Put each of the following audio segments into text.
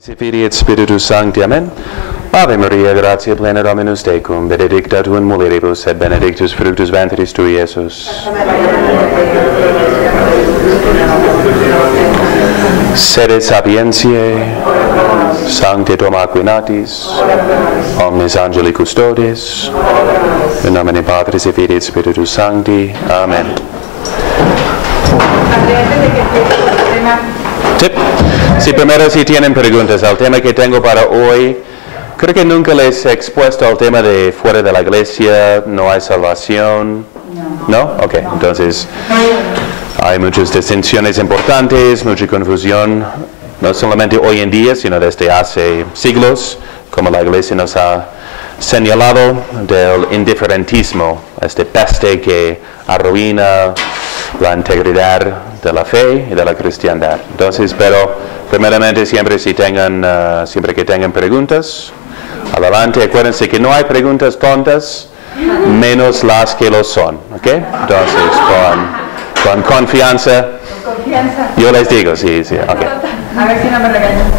Si fidi et Spiritus Sancti, Amen. Ave Maria, gratia plena Dominus tecum, benedicta tu in mulieribus, et benedictus fructus ventris tui, Iesus. Sede sapientiae, Sancte Toma Aquinatis, omnes angeli custodes, in nomine Patris et Filii et Spiritus Sancti. Amen. Sí, primero si tienen preguntas, el tema que tengo para hoy, creo que nunca les he expuesto al tema de fuera de la iglesia, no hay salvación. ¿No? Ok, entonces hay muchas distinciones importantes, mucha confusión, no solamente hoy en día, sino desde hace siglos, como la iglesia nos ha señalado del indiferentismo, este peste que arruina la integridad de la fe y de la cristiandad. Entonces, pero primeramente siempre que tengan preguntas, adelante. Acuérdense que no hay preguntas tontas, menos las que lo son, ¿ok? Entonces, con confianza, yo les digo, sí, ok. A ver si no me regañan.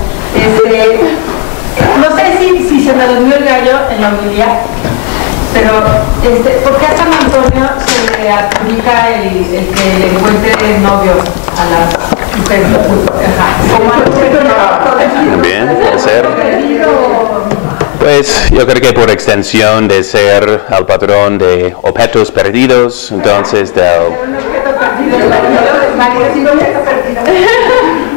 No sé si se me durmió el gallo en la homilía, pero ¿por qué a San Antonio se le adjudica el que le encuentre novio a la mujer? Bien, puede ser. Pues yo creo que por extensión de ser el patrón de objetos perdidos, entonces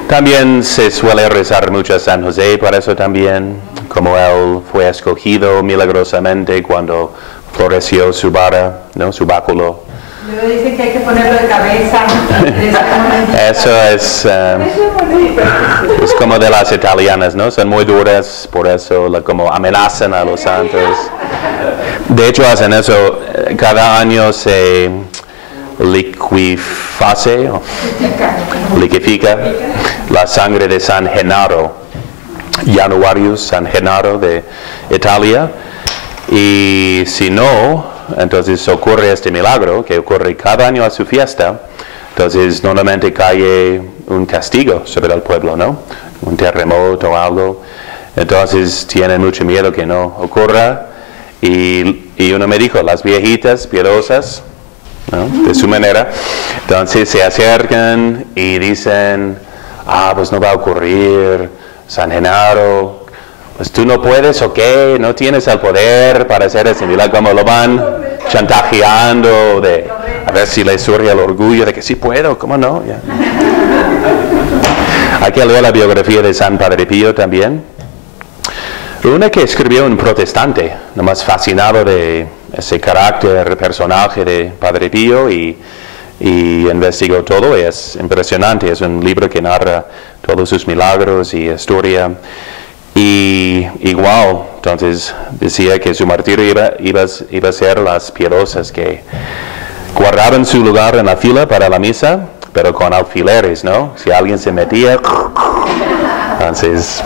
también se suele rezar mucho a San José, por eso también, como él fue escogido milagrosamente cuando floreció su vara, ¿no? Su báculo. Luego dicen que hay que ponerlo de cabeza. Eso es como de las italianas, ¿no? Son muy duras, por eso como amenazan a los santos. De hecho hacen eso, cada año se liquefica la sangre de San Genaro, Januarius San Genaro de Italia, y si no, entonces ocurre este milagro que ocurre cada año a su fiesta. Entonces normalmente cae un castigo sobre el pueblo, ¿no? Un terremoto o algo. Entonces tienen mucho miedo que no ocurra. Y uno me dijo, las viejitas piadosas, ¿no? De su manera, entonces se acercan y dicen, pues no va a ocurrir, San Genaro, pues tú no puedes, ¿o qué? No tienes el poder para hacer ese milagro, como lo van chantajeando, a ver si les surge el orgullo de que sí puedo, ¿cómo no? Yeah. Hay que leer la biografía de San Padre Pío también. Una que escribió un protestante, nomás fascinado de ese carácter, personaje de Padre Pío y investigó todo. Es impresionante, es un libro que narra todos sus milagros y historia. Y igual, entonces decía que su martirio iba a ser las piadosas que guardaban su lugar en la fila para la misa, pero con alfileres, ¿no? Si alguien se metía, entonces,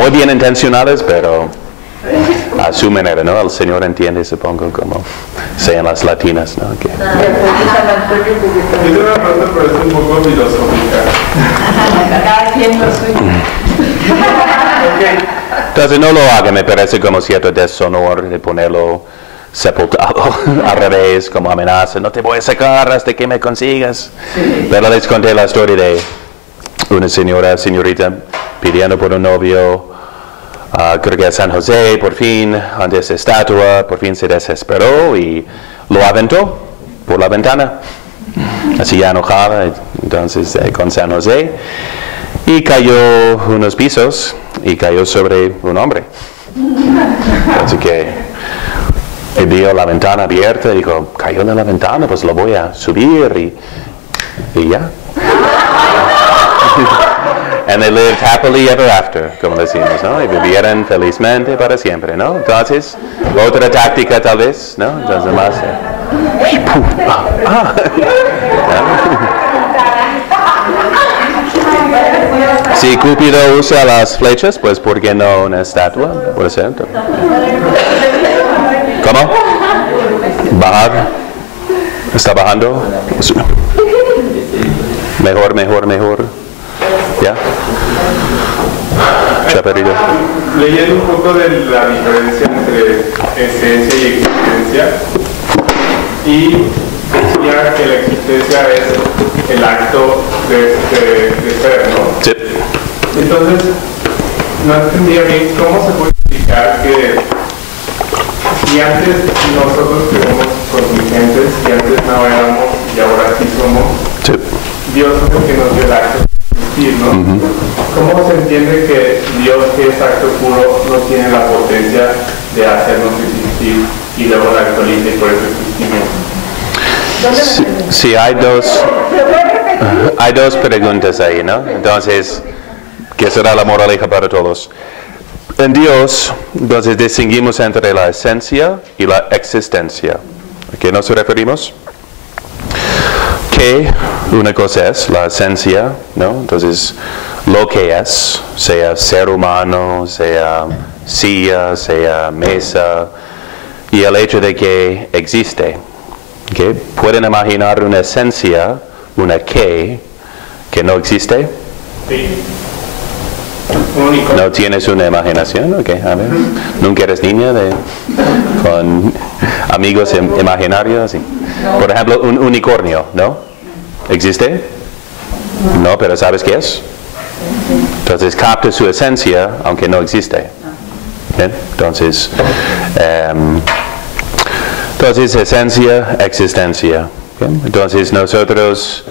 muy bien intencionadas, pero a su manera, ¿no? El Señor entiende, supongo, como sean las latinas, ¿no? Okay. Yo tengo una pregunta, pero es un poco filosófica. Cada quien lo suyo. Entonces no lo haga, me parece como cierto deshonor de ponerlo sepultado al revés, como amenaza, no te voy a sacar hasta que me consigas. Sí. Pero les conté la historia de una señorita pidiendo por un novio, creo que a San José, por fin, ante esa estatua, por fin se desesperó y lo aventó por la ventana, así ya enojada, entonces con San José, y cayó unos pisos y cayó sobre un hombre. Así que vio la ventana abierta y dijo, cayó de la ventana, pues lo voy a subir y ya. And they lived happily ever after, como decimos, ¿no? Y vivieron felizmente para siempre, ¿no? Entonces, otra táctica tal vez, ¿no? Entonces más... Si Cúpido usa las flechas, pues ¿por qué no una estatua? Puede ser. ¿Cómo? ¿Bajar? ¿Está bajando? Mejor. ¿Ya? Chaparrito. Leyendo un poco de la diferencia entre esencia y existencia, y decía que la existencia es el acto de ser, ¿no? Sí. Entonces, no entendía bien cómo se puede explicar que si antes nosotros fuimos contingentes, si antes no éramos y ahora sí somos, Sí. Dios es el que nos dio el acto de existir, ¿no? ¿Cómo se entiende que Dios, que es acto puro, no tiene la potencia de hacernos existir y luego la actualiza y por eso existimos? Sí, hay dos preguntas ahí, ¿no? Entonces, ¿qué será la moraleja para todos? En Dios, entonces distinguimos entre la esencia y la existencia. ¿A qué nos referimos? Que una cosa es la esencia, ¿no? Entonces, lo que es, sea ser humano, sea silla, sea mesa, y el hecho de que existe. ¿Okay? ¿Pueden imaginar una esencia, una que no existe? Sí. Único. ¿No tienes una imaginación? Ok, a ver. ¿Nunca eres niña con amigos imaginarios? Sí. Por ejemplo, un unicornio, ¿no? ¿Existe? No, pero ¿sabes qué es? Entonces capta su esencia, aunque no existe. ¿Bien? Entonces, esencia, existencia. ¿Bien? Entonces nosotros,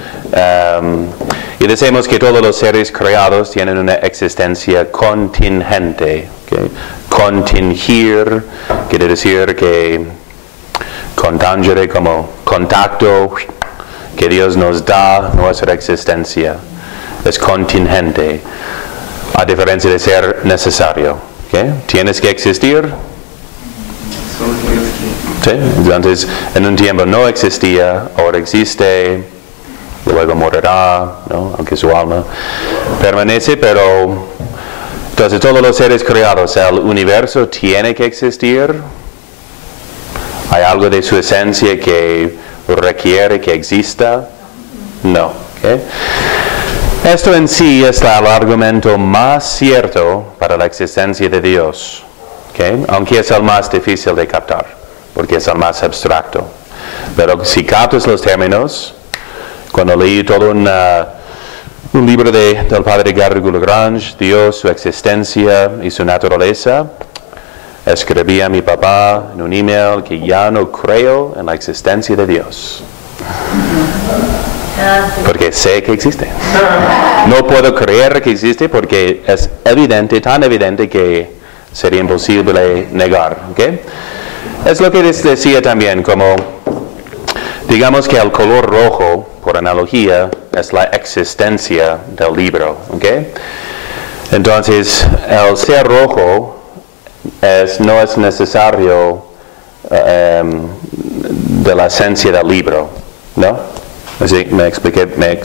y decimos que todos los seres creados tienen una existencia contingente. ¿Okay? Contingir quiere decir que contangere como contacto que Dios nos da nuestra existencia. Es contingente, a diferencia de ser necesario. ¿Okay? Tienes que existir. ¿Sí? Entonces, en un tiempo no existía, ahora existe, luego morirá, ¿no? Aunque su alma permanece, pero entonces todos los seres creados, el universo tiene que existir. ¿Hay algo de su esencia que requiere que exista? No. ¿Okay? Esto en sí es el argumento más cierto para la existencia de Dios, ¿okay? Aunque es el más difícil de captar, porque es el más abstracto. Pero si captas los términos, cuando leí todo un libro del padre Garrigou Lagrange, Dios, su existencia y su naturaleza, escribí a mi papá en un email que ya no creo en la existencia de Dios. Porque sé que existe. No puedo creer que existe porque es evidente, tan evidente que sería imposible negar. ¿Okay? Es lo que decía también, como digamos que el color rojo, por analogía, es la existencia del libro. ¿Okay? Entonces, el ser rojo no es necesario de la esencia del libro, ¿no? Así me expliqué bien.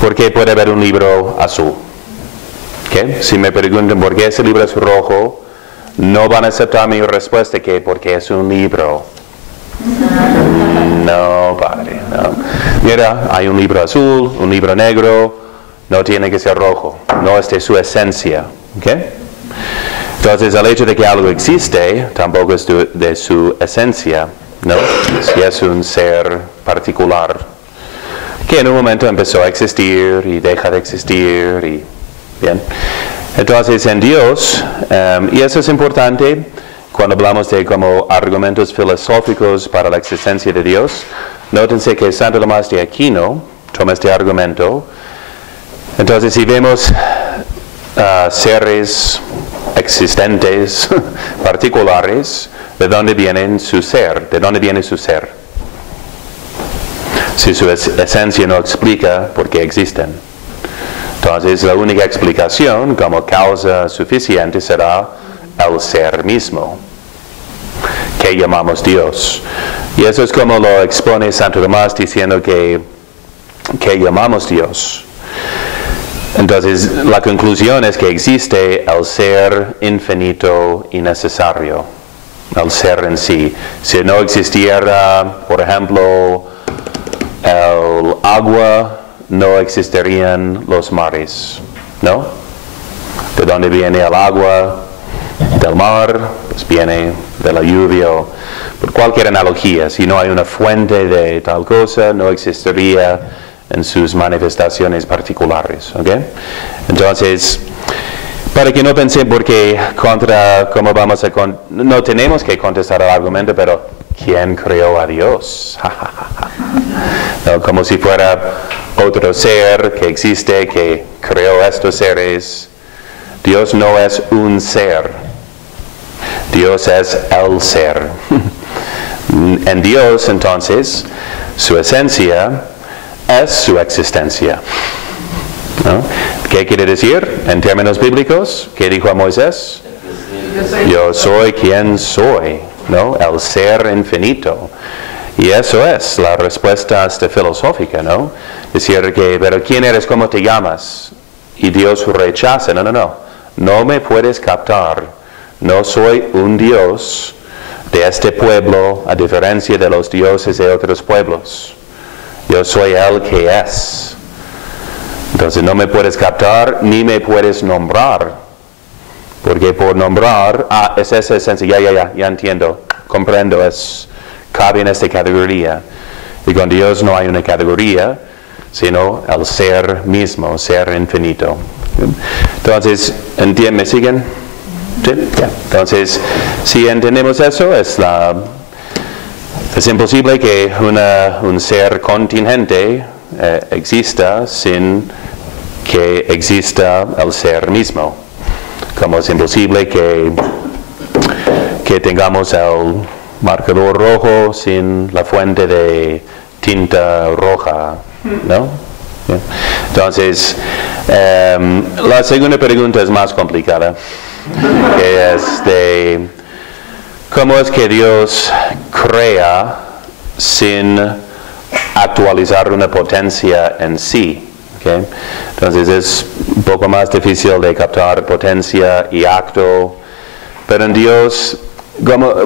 ¿Por qué puede haber un libro azul? ¿Okay? Si me preguntan por qué ese libro es rojo, no van a aceptar mi respuesta que porque es un libro. No, padre, no. Mira, hay un libro azul, un libro negro, no tiene que ser rojo, no es de su esencia. ¿Okay? Entonces el hecho de que algo existe tampoco es de su esencia. ¿No? Si es un ser particular que en un momento empezó a existir y deja de existir y bien. Entonces en Dios, y eso es importante cuando hablamos de como argumentos filosóficos para la existencia de Dios, nótense que Santo Tomás de Aquino toma este argumento. Entonces si vemos seres existentes particulares, ¿de dónde viene su ser? ¿De dónde viene su ser? Si su esencia no explica por qué existen. Entonces, la única explicación como causa suficiente será el ser mismo, que llamamos Dios. Y eso es como lo expone Santo Tomás diciendo que llamamos Dios. Entonces, la conclusión es que existe el ser infinito y necesario. El ser en sí. Si no existiera, por ejemplo, el agua no existirían los mares, ¿no? ¿De dónde viene el agua del mar? Pues viene de la lluvia o por cualquier analogía. Si no hay una fuente de tal cosa, no existiría en sus manifestaciones particulares, ¿ok? Entonces, para que no pensé porque cómo vamos a no tenemos que contestar el argumento, pero ¿quién creó a Dios? No, como si fuera otro ser que existe, que creó estos seres. Dios no es un ser. Dios es el ser. En Dios, entonces, su esencia es su existencia. ¿No? ¿Qué quiere decir en términos bíblicos? ¿Qué dijo a Moisés? Yo soy quien soy, ¿no? El ser infinito. Y eso es la respuesta hasta filosófica, ¿no? Decir que, pero ¿quién eres? ¿Cómo te llamas? Y Dios rechaza, no me puedes captar. No soy un Dios de este pueblo, a diferencia de los dioses de otros pueblos. Yo soy el que es. Entonces no me puedes captar ni me puedes nombrar. Porque por nombrar, es esa esencia, ya entiendo, comprendo, cabe en esta categoría. Y con Dios no hay una categoría, sino el ser mismo, ser infinito. Entonces, ¿me siguen? ¿Sí? Yeah. Entonces, si entendemos eso, es imposible que un ser contingente exista sin que exista el ser mismo. Como es imposible que tengamos el marcador rojo sin la fuente de tinta roja, ¿no? Yeah. Entonces, la segunda pregunta es más complicada, que es de cómo es que Dios crea sin actualizar una potencia en sí. ¿Okay? Entonces es un poco más difícil de captar potencia y acto, pero en Dios,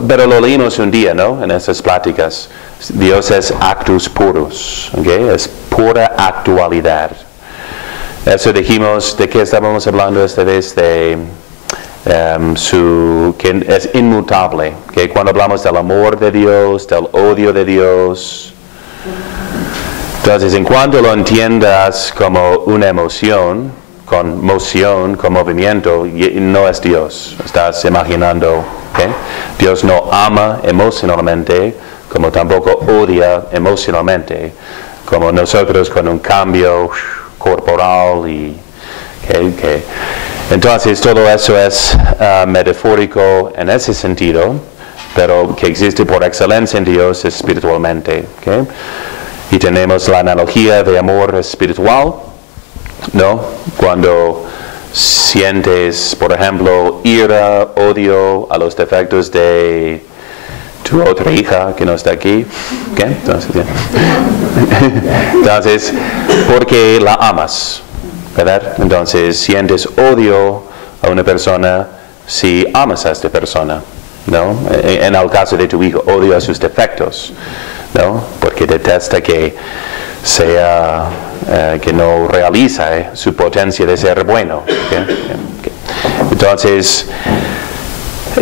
pero lo leímos un día, ¿no? En esas pláticas, Dios es actus purus, ¿okay? Es pura actualidad. Eso dijimos, ¿de qué estábamos hablando esta vez? De que es inmutable, que cuando hablamos del amor de Dios, del odio de Dios. Entonces, en cuanto lo entiendas como una emoción, con moción, con movimiento, no es Dios. Estás imaginando, ¿okay? Dios no ama emocionalmente, como tampoco odia emocionalmente, como nosotros con un cambio corporal y okay. Entonces, todo eso es metafórico en ese sentido, pero que existe por excelencia en Dios espiritualmente, ¿okay? Y tenemos la analogía de amor espiritual, ¿no? Cuando sientes, por ejemplo, ira, odio a los defectos de tu otra hija que no está aquí, ¿okay? Entonces, porque la amas, ¿verdad? Entonces, sientes odio a una persona si amas a esta persona, ¿no? En el caso de tu hijo, odio a sus defectos, ¿no? Porque detesta que no realiza su potencia de ser bueno. ¿Okay? Entonces,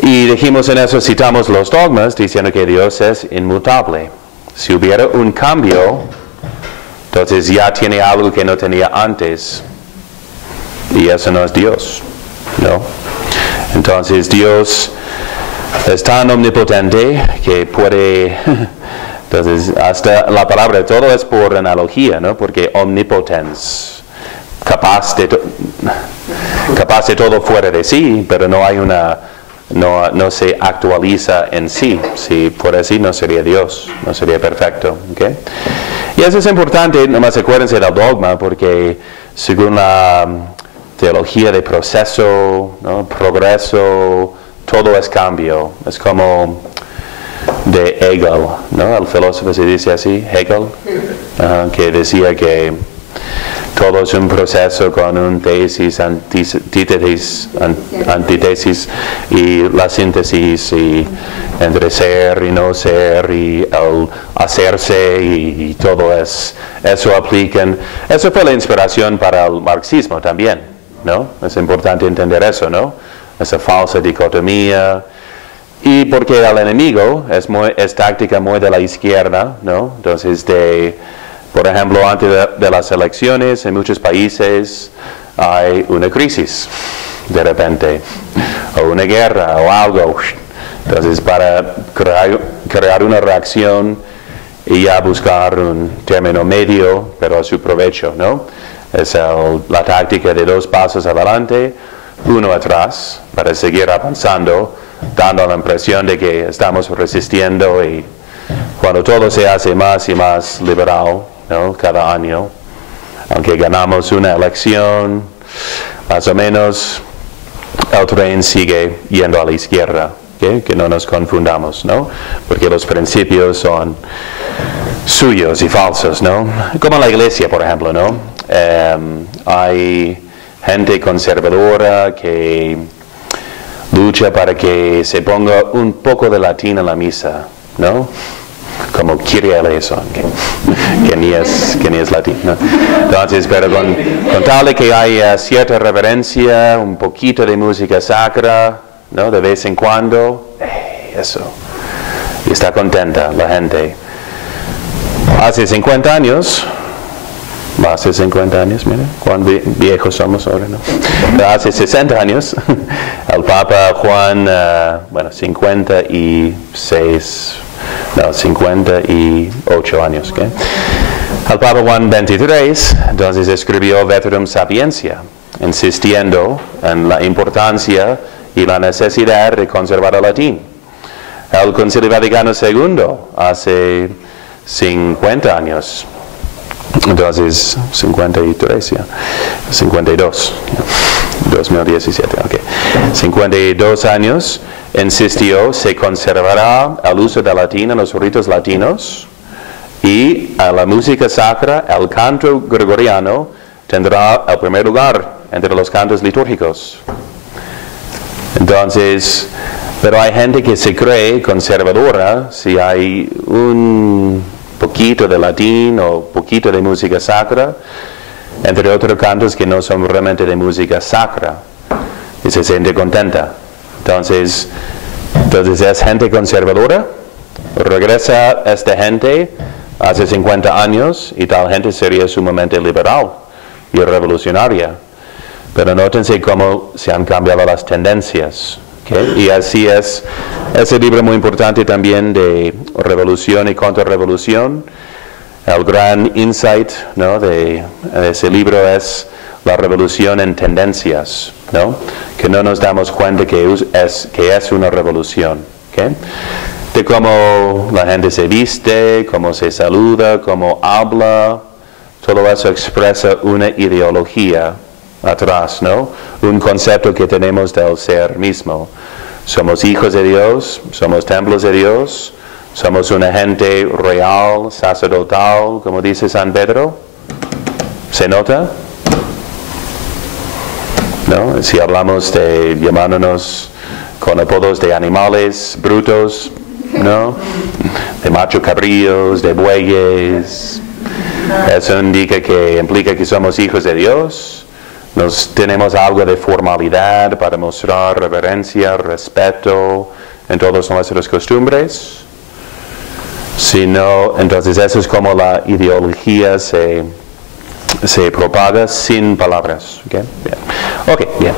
y dijimos en eso, citamos los dogmas diciendo que Dios es inmutable. Si hubiera un cambio, entonces ya tiene algo que no tenía antes. Y eso no es Dios, ¿no? Entonces Dios es tan omnipotente que puede... Entonces, hasta la palabra, todo es por analogía, ¿no? Porque omnipotens, capaz de todo fuera de sí, pero no hay no se actualiza en sí. Si fuera así, no sería Dios, no sería perfecto, ¿okay? Y eso es importante, nomás acuérdense del dogma, porque según la teología de proceso, ¿no? Progreso, todo es cambio. Es como de Hegel, ¿no? El filósofo se dice así, Hegel, que decía que todo es un proceso con un tesis, antítesis y la síntesis y entre ser y no ser y el hacerse y todo eso aplican. Eso fue la inspiración para el marxismo también, ¿no? Es importante entender eso, ¿no? Esa falsa dicotomía. Y porque el enemigo es táctica muy de la izquierda, ¿no? Entonces, por ejemplo, antes de las elecciones, en muchos países hay una crisis, de repente, o una guerra, o algo. Entonces, para crear una reacción y ya buscar un término medio, pero a su provecho, ¿no? Es la táctica de 2 pasos adelante, 1 atrás, para seguir avanzando, dando la impresión de que estamos resistiendo y cuando todo se hace más y más liberal, ¿no? Cada año, aunque ganamos una elección, más o menos el tren sigue yendo a la izquierda, ¿okay? Que no nos confundamos, ¿no? Porque los principios son suyos y falsos, ¿no? Como la iglesia, por ejemplo, ¿no? Hay gente conservadora que lucha para que se ponga un poco de latín en la misa, ¿no? Como Kyrie eleison, que ni es latín, ¿no? Entonces, pero con tal de que haya cierta reverencia, un poquito de música sacra, ¿no? De vez en cuando, eso. Y está contenta la gente. Hace 50 años, miren, cuán viejos somos ahora, ¿no? Hace 60 años, el Papa Juan, 58 años, ¿okay? El Papa Juan XXIII, entonces escribió Veterum Sapientia, insistiendo en la importancia y la necesidad de conservar el latín. El Concilio Vaticano II, hace 50 años, entonces 53, ya, 52, 2017, ok. 52 años, insistió, se conservará el uso del latín en los ritos latinos y a la música sacra, el canto gregoriano tendrá el primer lugar entre los cantos litúrgicos. Entonces, pero hay gente que se cree conservadora si hay un poquito de latín o poquito de música sacra, entre otros cantos que no son realmente de música sacra, y se siente contenta. Entonces es gente conservadora. Regresa esta gente hace 50 años y tal gente sería sumamente liberal y revolucionaria. Pero nótense cómo se han cambiado las tendencias. ¿Okay? Y así es ese libro muy importante también de revolución y contrarrevolución. El gran insight, ¿no? de ese libro es la revolución en tendencias, ¿no? Que no nos damos cuenta que es una revolución. ¿Okay? De cómo la gente se viste, cómo se saluda, cómo habla, todo eso expresa una ideología atrás, ¿no? Un concepto que tenemos del ser mismo. Somos hijos de Dios, somos templos de Dios, somos una gente real, sacerdotal, como dice San Pedro. ¿Se nota? ¿No? Si hablamos de llamándonos con apodos de animales brutos, ¿no? De macho cabríos, de bueyes. Eso implica que somos hijos de Dios. Tenemos algo de formalidad para mostrar reverencia, respeto en todas nuestras costumbres. Si no, entonces eso es como la ideología se propaga sin palabras. ¿Okay? Bien. Ok, bien.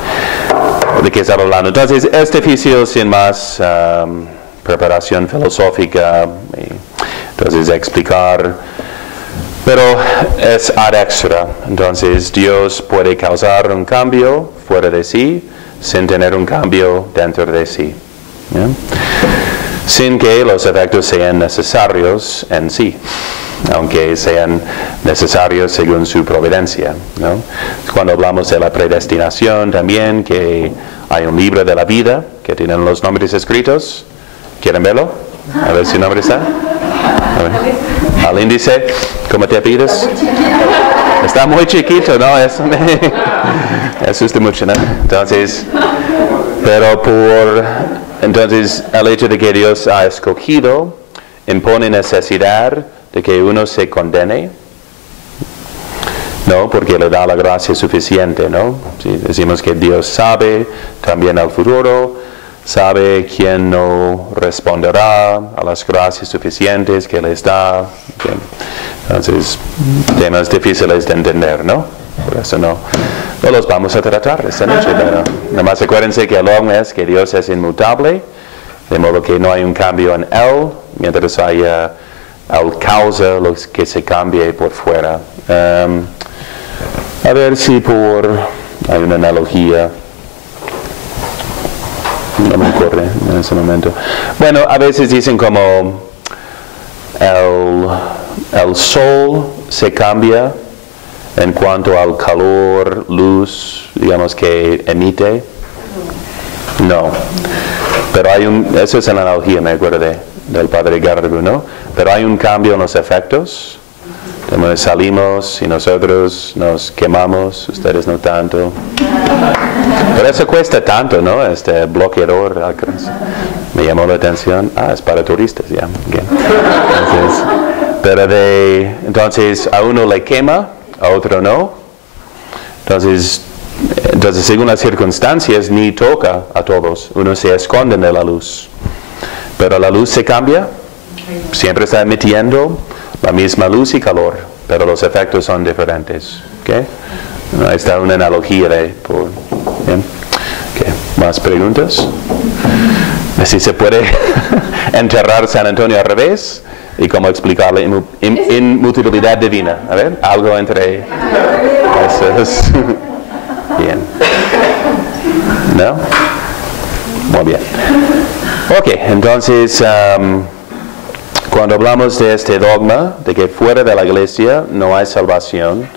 ¿De qué estaba hablando? Entonces, es difícil sin más preparación filosófica, entonces explicar. Pero es ad extra, entonces Dios puede causar un cambio fuera de sí sin tener un cambio dentro de sí, ¿sí? Sin que los efectos sean necesarios en sí, aunque sean necesarios según su providencia, ¿no? Cuando hablamos de la predestinación también, que hay un libro de la vida que tienen los nombres escritos. ¿Quieren verlo? A ver si nombre está. A ver. Al índice, ¿cómo te pides? Está muy chiquito, ¿no? Eso me asusta mucho, ¿no? Entonces, pero entonces el hecho de que Dios ha escogido impone necesidad de que uno se condene, ¿no? Porque le da la gracia suficiente, ¿no? Si decimos que Dios sabe también el futuro, sabe quién no responderá a las gracias suficientes que les da. Okay. Entonces, temas difíciles de entender, ¿no? Por eso no los vamos a tratar esta noche, pero nada más acuérdense que el dogma es que Dios es inmutable, de modo que no hay un cambio en Él, mientras haya Él causa lo que se cambie por fuera. A ver si hay una analogía. No me ocurre en ese momento. Bueno, a veces dicen como el sol se cambia en cuanto al calor, luz, digamos, que emite. No. Pero eso es en la analogía, me acuerdo del padre Garrigou, ¿no? Pero hay un cambio en los efectos. Como salimos y nosotros nos quemamos, ustedes no tanto. Pero eso cuesta tanto, ¿no? Este bloqueador, me llamó la atención. Es para turistas, ya. Okay. Entonces, a uno le quema, a otro no. Entonces, según las circunstancias, ni toca a todos. Uno se esconde de la luz. Pero la luz se cambia, siempre está emitiendo la misma luz y calor, pero los efectos son diferentes. ¿Okay? Ahí está una analogía ¿bien? Okay. ¿Más preguntas? Así se puede enterrar San Antonio al revés y cómo explicar la inmutabilidad divina. A ver, algo entre esos. Bien. ¿No? Muy bien. Ok, entonces cuando hablamos de este dogma, de que fuera de la iglesia no hay salvación,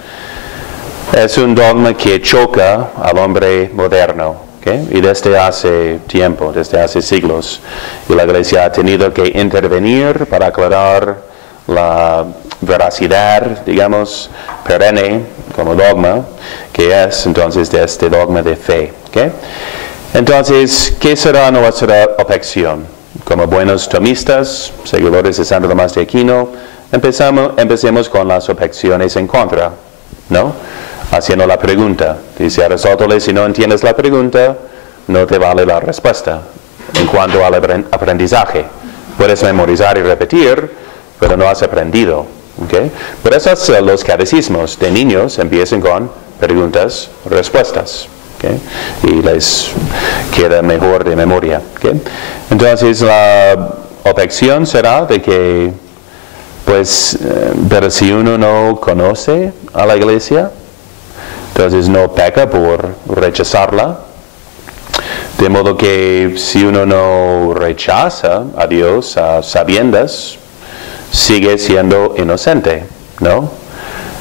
es un dogma que choca al hombre moderno, ¿okay? Y desde hace tiempo, desde hace siglos, y la iglesia ha tenido que intervenir para aclarar la veracidad, digamos, perenne como dogma, que es entonces de este dogma de fe, ¿okay? Entonces, ¿qué será nuestra objeción? Como buenos tomistas, seguidores de Santo Tomás de Aquino, empecemos con las objeciones en contra, ¿no? Haciendo la pregunta. Dice Aristóteles, si no entiendes la pregunta, no te vale la respuesta. En cuanto al aprendizaje, puedes memorizar y repetir, pero no has aprendido, ¿okay? Por eso los catecismos de niños empiezan con preguntas, respuestas. Okay. Y les queda mejor de memoria. Okay. Entonces la objeción será de que, pero si uno no conoce a la iglesia, entonces no peca por rechazarla. De modo que si uno no rechaza a Dios a sabiendas, sigue siendo inocente, ¿no?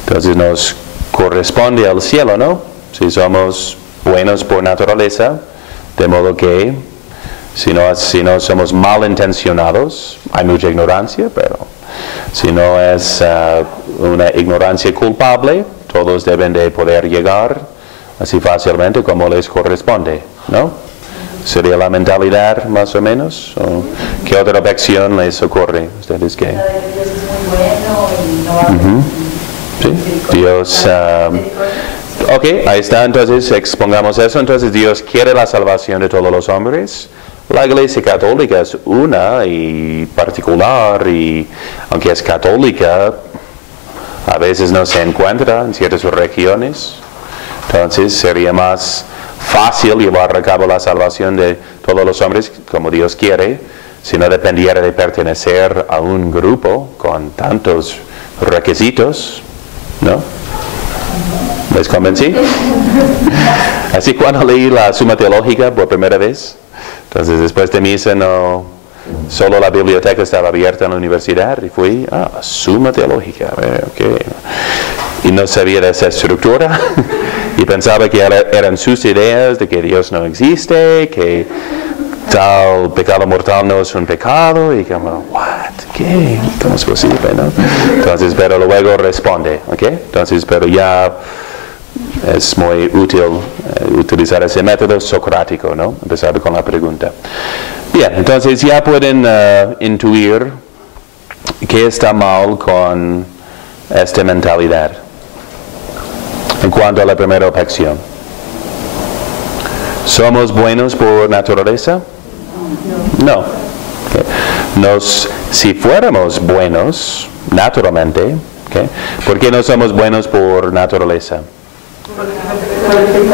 Entonces nos corresponde al cielo, ¿no? Si somos buenos por naturaleza, de modo que si no somos malintencionados, hay mucha ignorancia, pero si no es una ignorancia culpable, todos deben de poder llegar así fácilmente como les corresponde, ¿no? ¿Sería la mentalidad más o menos? ¿O qué otra objeción les ocurre? ¿Ustedes qué? Dios es muy bueno y no va Sí, Dios... Ok, ahí está, entonces expongamos eso. Entonces Dios quiere la salvación de todos los hombres. La Iglesia Católica es una y particular, y aunque es católica, a veces no se encuentra en ciertas regiones. Entonces sería más fácil llevar a cabo la salvación de todos los hombres como Dios quiere, si no dependiera de pertenecer a un grupo con tantos requisitos, ¿no? ¿Les convencí? Así cuando leí la Suma Teológica por primera vez, entonces después de misa solo la biblioteca estaba abierta en la universidad y fui a Suma Teológica, okay. Y no sabía de esa estructura y pensaba que eran sus ideas de que Dios no existe, que tal pecado mortal no es un pecado, y como, what? ¿qué? ¿Cómo es posible, no? Entonces, pero luego responde, ¿ok? Entonces, pero ya es muy útil utilizar ese método socrático, ¿no? Empezar con la pregunta. Bien, entonces ya pueden intuir qué está mal con esta mentalidad en cuanto a la primera objeción. ¿Somos buenos por naturaleza? No. Okay. Si fuéramos buenos naturalmente, okay, ¿por qué no somos buenos por naturaleza?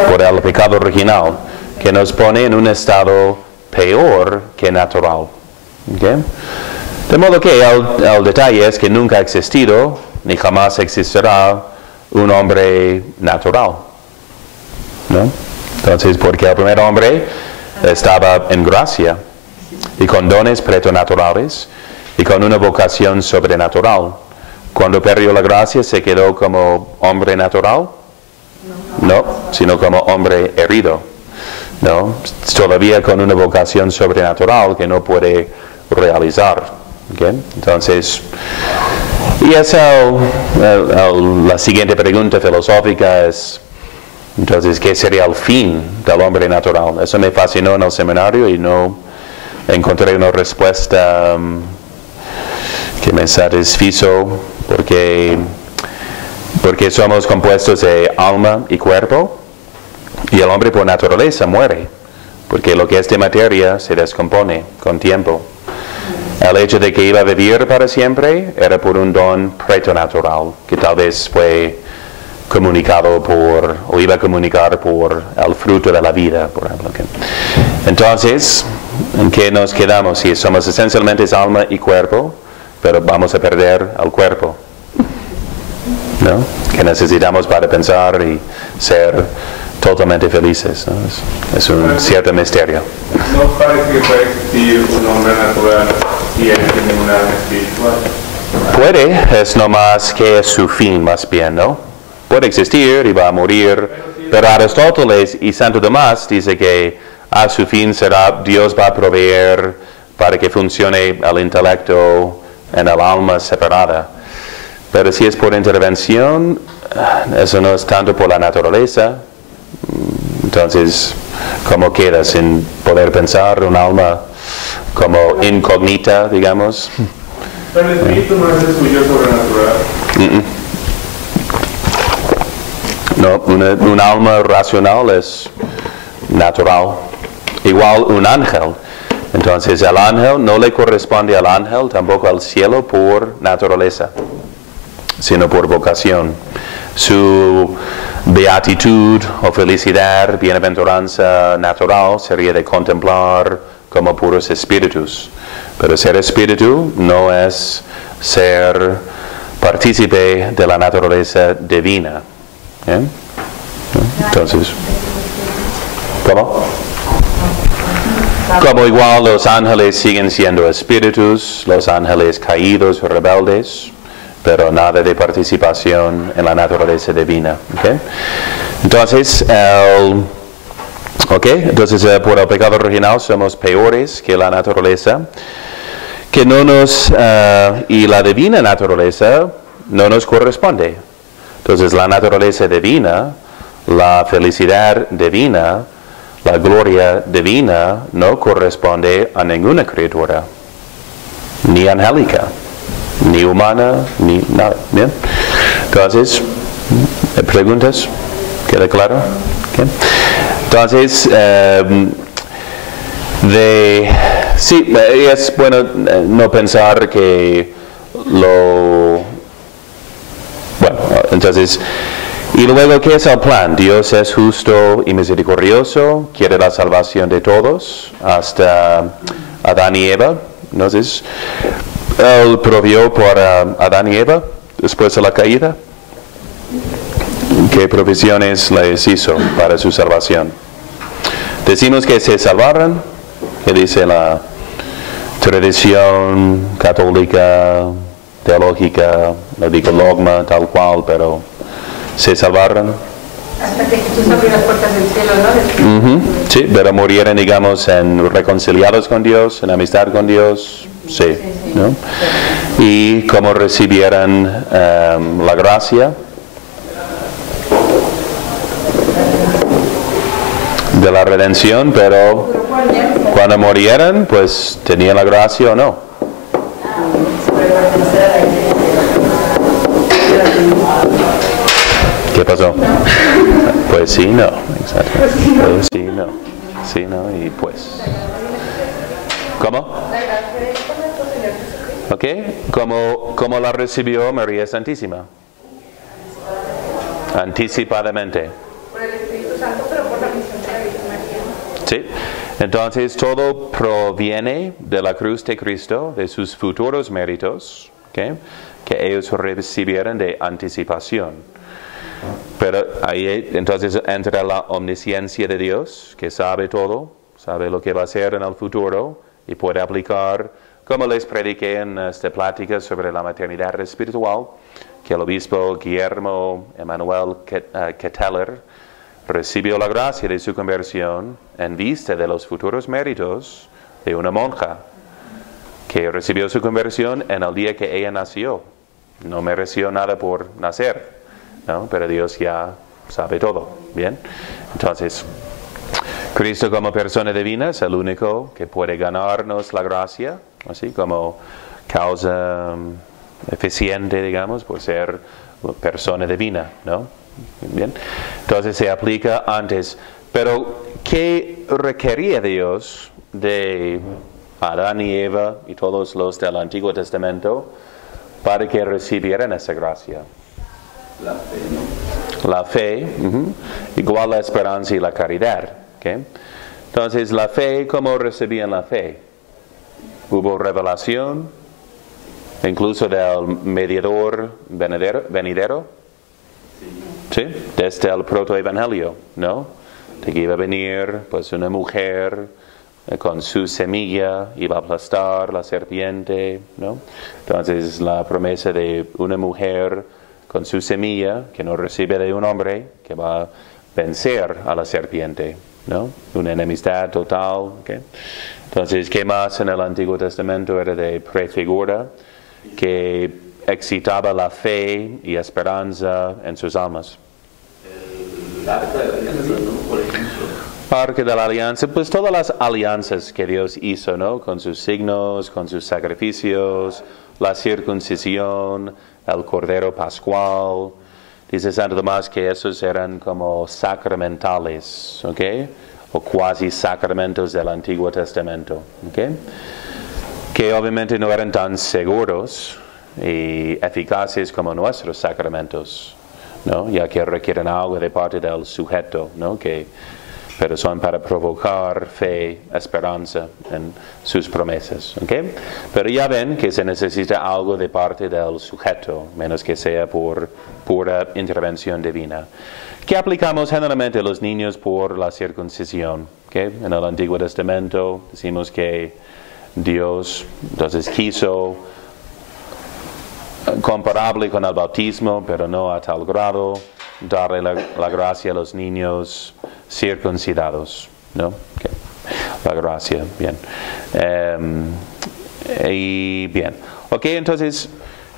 Por el pecado original, que nos pone en un estado peor que natural. Okay. De modo que el detalle es que nunca ha existido, ni jamás existirá, un hombre natural, ¿no? Entonces, porque el primer hombre estaba en gracia y con dones preternaturales y con una vocación sobrenatural. Cuando perdió la gracia, ¿se quedó como hombre natural? No, sino como hombre herido, ¿no? Todavía con una vocación sobrenatural que no puede realizar. ¿Okay? Entonces, y es la siguiente pregunta filosófica es, entonces, ¿qué sería el fin del hombre natural? Eso me fascinó en el seminario y no encontré una respuesta que me satisfizo porque somos compuestos de alma y cuerpo y el hombre por naturaleza muere porque lo que es de materia se descompone con tiempo. El hecho de que iba a vivir para siempre era por un don preternatural que tal vez fue comunicado o iba a comunicar por el fruto de la vida, por ejemplo. Entonces, ¿en qué nos quedamos? Si somos esencialmente alma y cuerpo, pero vamos a perder el cuerpo, ¿no? Que necesitamos para pensar y ser totalmente felices, ¿no? Es un cierto misterio. ¿No parece que puede existir un hombre natural y él tiene un alma espiritual? Puede, es nomás que es su fin más bien, ¿no? Puede existir y va a morir, pero Aristóteles y Santo Tomás dice que a su fin será, Dios va a proveer para que funcione el intelecto en el alma separada. Pero si es por intervención, eso no es tanto por la naturaleza. Entonces, ¿cómo queda sin poder pensar un alma como incógnita, digamos? Pero el espíritu no es el suyo sobrenatural. No, un alma racional es natural. Igual un ángel. Entonces el ángel no le corresponde al ángel, tampoco al cielo por naturaleza, sino por vocación. Su beatitud o felicidad, bienaventuranza natural sería de contemplar como puros espíritus. Pero ser espíritu no es ser partícipe de la naturaleza divina. Entonces, ¿cómo? Como igual los ángeles siguen siendo espíritus, los ángeles caídos o rebeldes, pero nada de participación en la naturaleza divina. ¿Okay? Entonces, por el pecado original somos peores que la naturaleza, que no nos, y la divina naturaleza no nos corresponde. Entonces la naturaleza divina, la felicidad divina, la gloria divina no corresponde a ninguna criatura, ni angélica, ni humana, ni nada. ¿Bien? Entonces, ¿preguntas? ¿Queda claro? ¿Okay? Entonces, sí, es bueno no pensar que entonces, y luego, ¿qué es el plan? Dios es justo y misericordioso, quiere la salvación de todos, hasta Adán y Eva. Entonces, Él provió por Adán y Eva después de la caída. ¿Qué provisiones les hizo para su salvación? Decimos que se salvaron, que dice la tradición católica, teológica, no digo dogma tal cual, pero se salvaron. Hasta que Jesús abrió las puertas del cielo, ¿no? Sí, pero murieron, digamos, reconciliados con Dios, en amistad con Dios, Sí, ¿no? Y cómo recibieran la gracia de la redención, pero cuando murieran, pues tenían la gracia o no. ¿Qué pasó? Pues sí, no, exacto. Pues sí, no. Sí, no, y pues. ¿Cómo? ¿Ok? ¿Cómo la recibió María Santísima? Anticipadamente. Por el Espíritu Santo, pero por la misión de la Virgen María. Sí. Entonces todo proviene de la cruz de Cristo, de sus futuros méritos, ¿okay? Que ellos recibieron de anticipación. Pero ahí entonces entra la omnisciencia de Dios, que sabe todo, sabe lo que va a hacer en el futuro y puede aplicar, como les prediqué en esta plática sobre la maternidad espiritual, que el obispo Guillermo Emanuel Ketteler recibió la gracia de su conversión en vista de los futuros méritos de una monja que recibió su conversión en el día que ella nació. No mereció nada por nacer, ¿no? Pero Dios ya sabe todo, ¿bien? Entonces, Cristo como persona divina es el único que puede ganarnos la gracia, así como causa eficiente, digamos, por ser persona divina, ¿no? Bien. Entonces se aplica antes. Pero, ¿qué requería Dios de Adán y Eva y todos los del Antiguo Testamento para que recibieran esa gracia? La fe, ¿no? La fe, igual la esperanza y la caridad. ¿Okay? Entonces, la fe, ¿cómo recibían la fe? Hubo revelación, incluso del mediador venidero. Sí, desde el protoevangelio, ¿no? De que iba a venir, pues, una mujer con su semilla, iba a aplastar la serpiente, ¿no? Entonces, la promesa de una mujer con su semilla, que no recibe de un hombre, que va a vencer a la serpiente, ¿no? Una enemistad total, ¿okay? Entonces, ¿qué más en el Antiguo Testamento era de prefigura? Que excitaba la fe y esperanza en sus almas. El Arca de la Alianza, ¿no? Por ejemplo. Arca de la Alianza, pues todas las alianzas que Dios hizo, ¿no? Con sus signos, con sus sacrificios, la circuncisión, el Cordero Pascual. Dice Santo Tomás que esos eran como sacramentales, ¿ok? O cuasi sacramentos del Antiguo Testamento, ¿ok? Que obviamente no eran tan seguros y eficaces como nuestros sacramentos, ¿no? Ya que requieren algo de parte del sujeto, ¿no? Pero son para provocar fe, esperanza en sus promesas, ¿ok? Pero ya ven que se necesita algo de parte del sujeto, menos que sea por pura intervención divina. ¿Qué aplicamos generalmente a los niños por la circuncisión? ¿Okay? En el Antiguo Testamento decimos que Dios entonces quiso comparable con el bautismo, pero no a tal grado, darle la gracia a los niños circuncidados, ¿no? Okay. La gracia, bien. Y bien. Ok, entonces,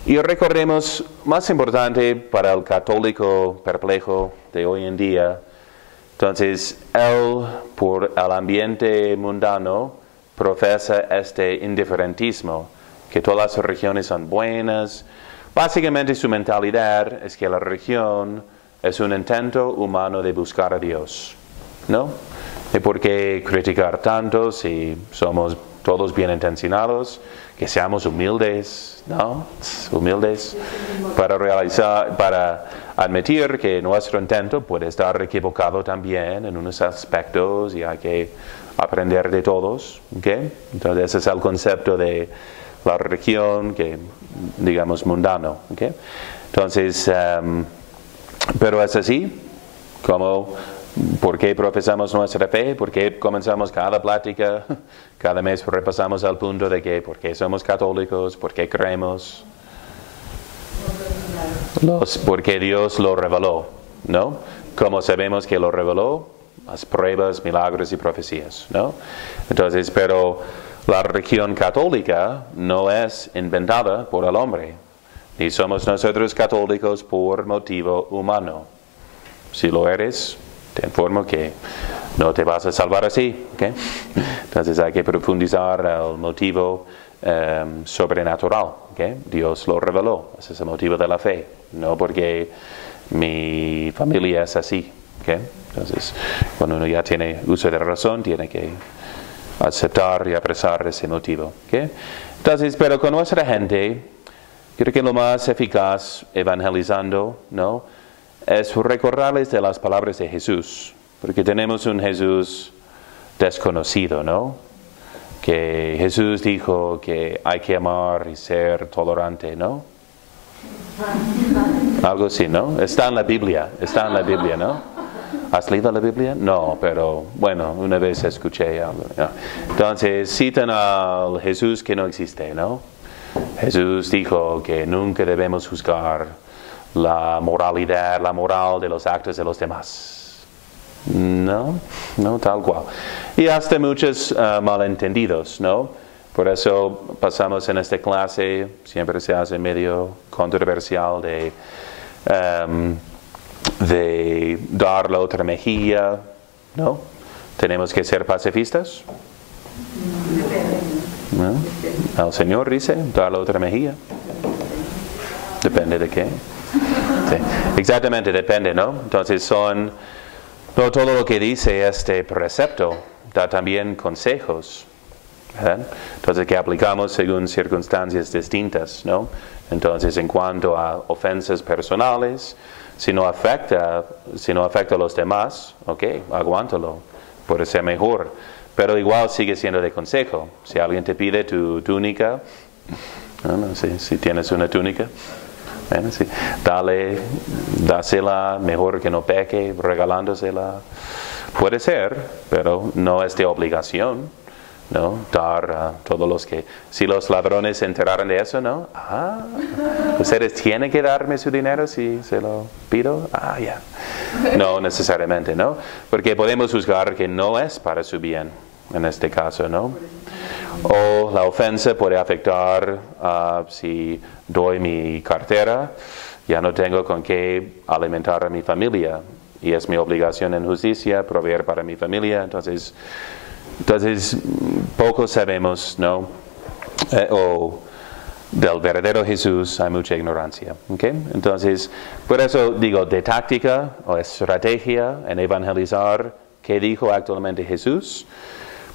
y recordemos, más importante para el católico perplejo de hoy en día, entonces, él, por el ambiente mundano, profesa este indiferentismo, que todas las religiones son buenas. Básicamente su mentalidad es que la religión es un intento humano de buscar a Dios, ¿no? ¿Y por qué criticar tanto si somos todos bien intencionados? Que seamos humildes, ¿no? Humildes para admitir que nuestro intento puede estar equivocado también en unos aspectos y hay que aprender de todos, ¿ok? Entonces ese es el concepto de la religión, que digamos mundano, ¿ok? Entonces, pero es así, como, ¿por qué profesamos nuestra fe? ¿Por qué comenzamos cada plática? Cada mes repasamos al punto de que, ¿por qué somos católicos? ¿Por qué creemos? Porque Dios lo reveló, ¿no? ¿Cómo sabemos que lo reveló? Las pruebas, milagros y profecías, ¿no? Entonces, pero La religión católica no es inventada por el hombre, ni somos nosotros católicos por motivo humano. Si lo eres, te informo que no te vas a salvar así. ¿Okay? Entonces hay que profundizar el motivo sobrenatural. ¿Okay? Dios lo reveló, ese es el motivo de la fe, no porque mi familia es así. ¿Okay? Entonces, cuando uno ya tiene uso de razón, tiene que aceptar y apreciar ese motivo. ¿Okay? Entonces, pero con nuestra gente, creo que lo más eficaz evangelizando, ¿no?, es recordarles de las palabras de Jesús, porque tenemos un Jesús desconocido, ¿no? Que Jesús dijo que hay que amar y ser tolerante, ¿no? Algo así, ¿no? Está en la Biblia, ¿no? ¿Has leído la Biblia? No, pero bueno, una vez escuché algo, ¿no? Entonces citan al Jesús que no existe, ¿no? Jesús dijo que nunca debemos juzgar la moralidad, la moral de los actos de los demás. No, tal cual. Y hasta muchos malentendidos, ¿no? Por eso pasamos en esta clase, siempre se hace medio controversial de dar la otra mejilla, ¿no? ¿Tenemos que ser pacifistas? ¿No? El Señor dice, dar la otra mejilla. Depende de qué. Sí, exactamente, depende, ¿no? Entonces no todo lo que dice este precepto da también consejos, ¿verdad? Entonces que aplicamos según circunstancias distintas, ¿no? Entonces en cuanto a ofensas personales, si no afecta a los demás, ok, aguántalo, puede ser mejor, pero igual sigue siendo de consejo. Si alguien te pide tu túnica, no sé, si tienes una túnica, bueno, sí, dásela, mejor que no peque, regalándosela. Puede ser, pero no es de obligación, ¿no? Dar a todos los que... Si los ladrones se enteraran de eso, ¿no? ¿Ustedes tienen que darme su dinero si se lo pido? Ya. No necesariamente, ¿no? Porque podemos juzgar que no es para su bien, en este caso, ¿no? O la ofensa puede afectar si doy mi cartera, ya no tengo con qué alimentar a mi familia y es mi obligación en justicia proveer para mi familia. Entonces poco sabemos, ¿no? O del verdadero Jesús hay mucha ignorancia. ¿Okay? Entonces, por eso digo, de táctica o estrategia en evangelizar, ¿qué dijo actualmente Jesús?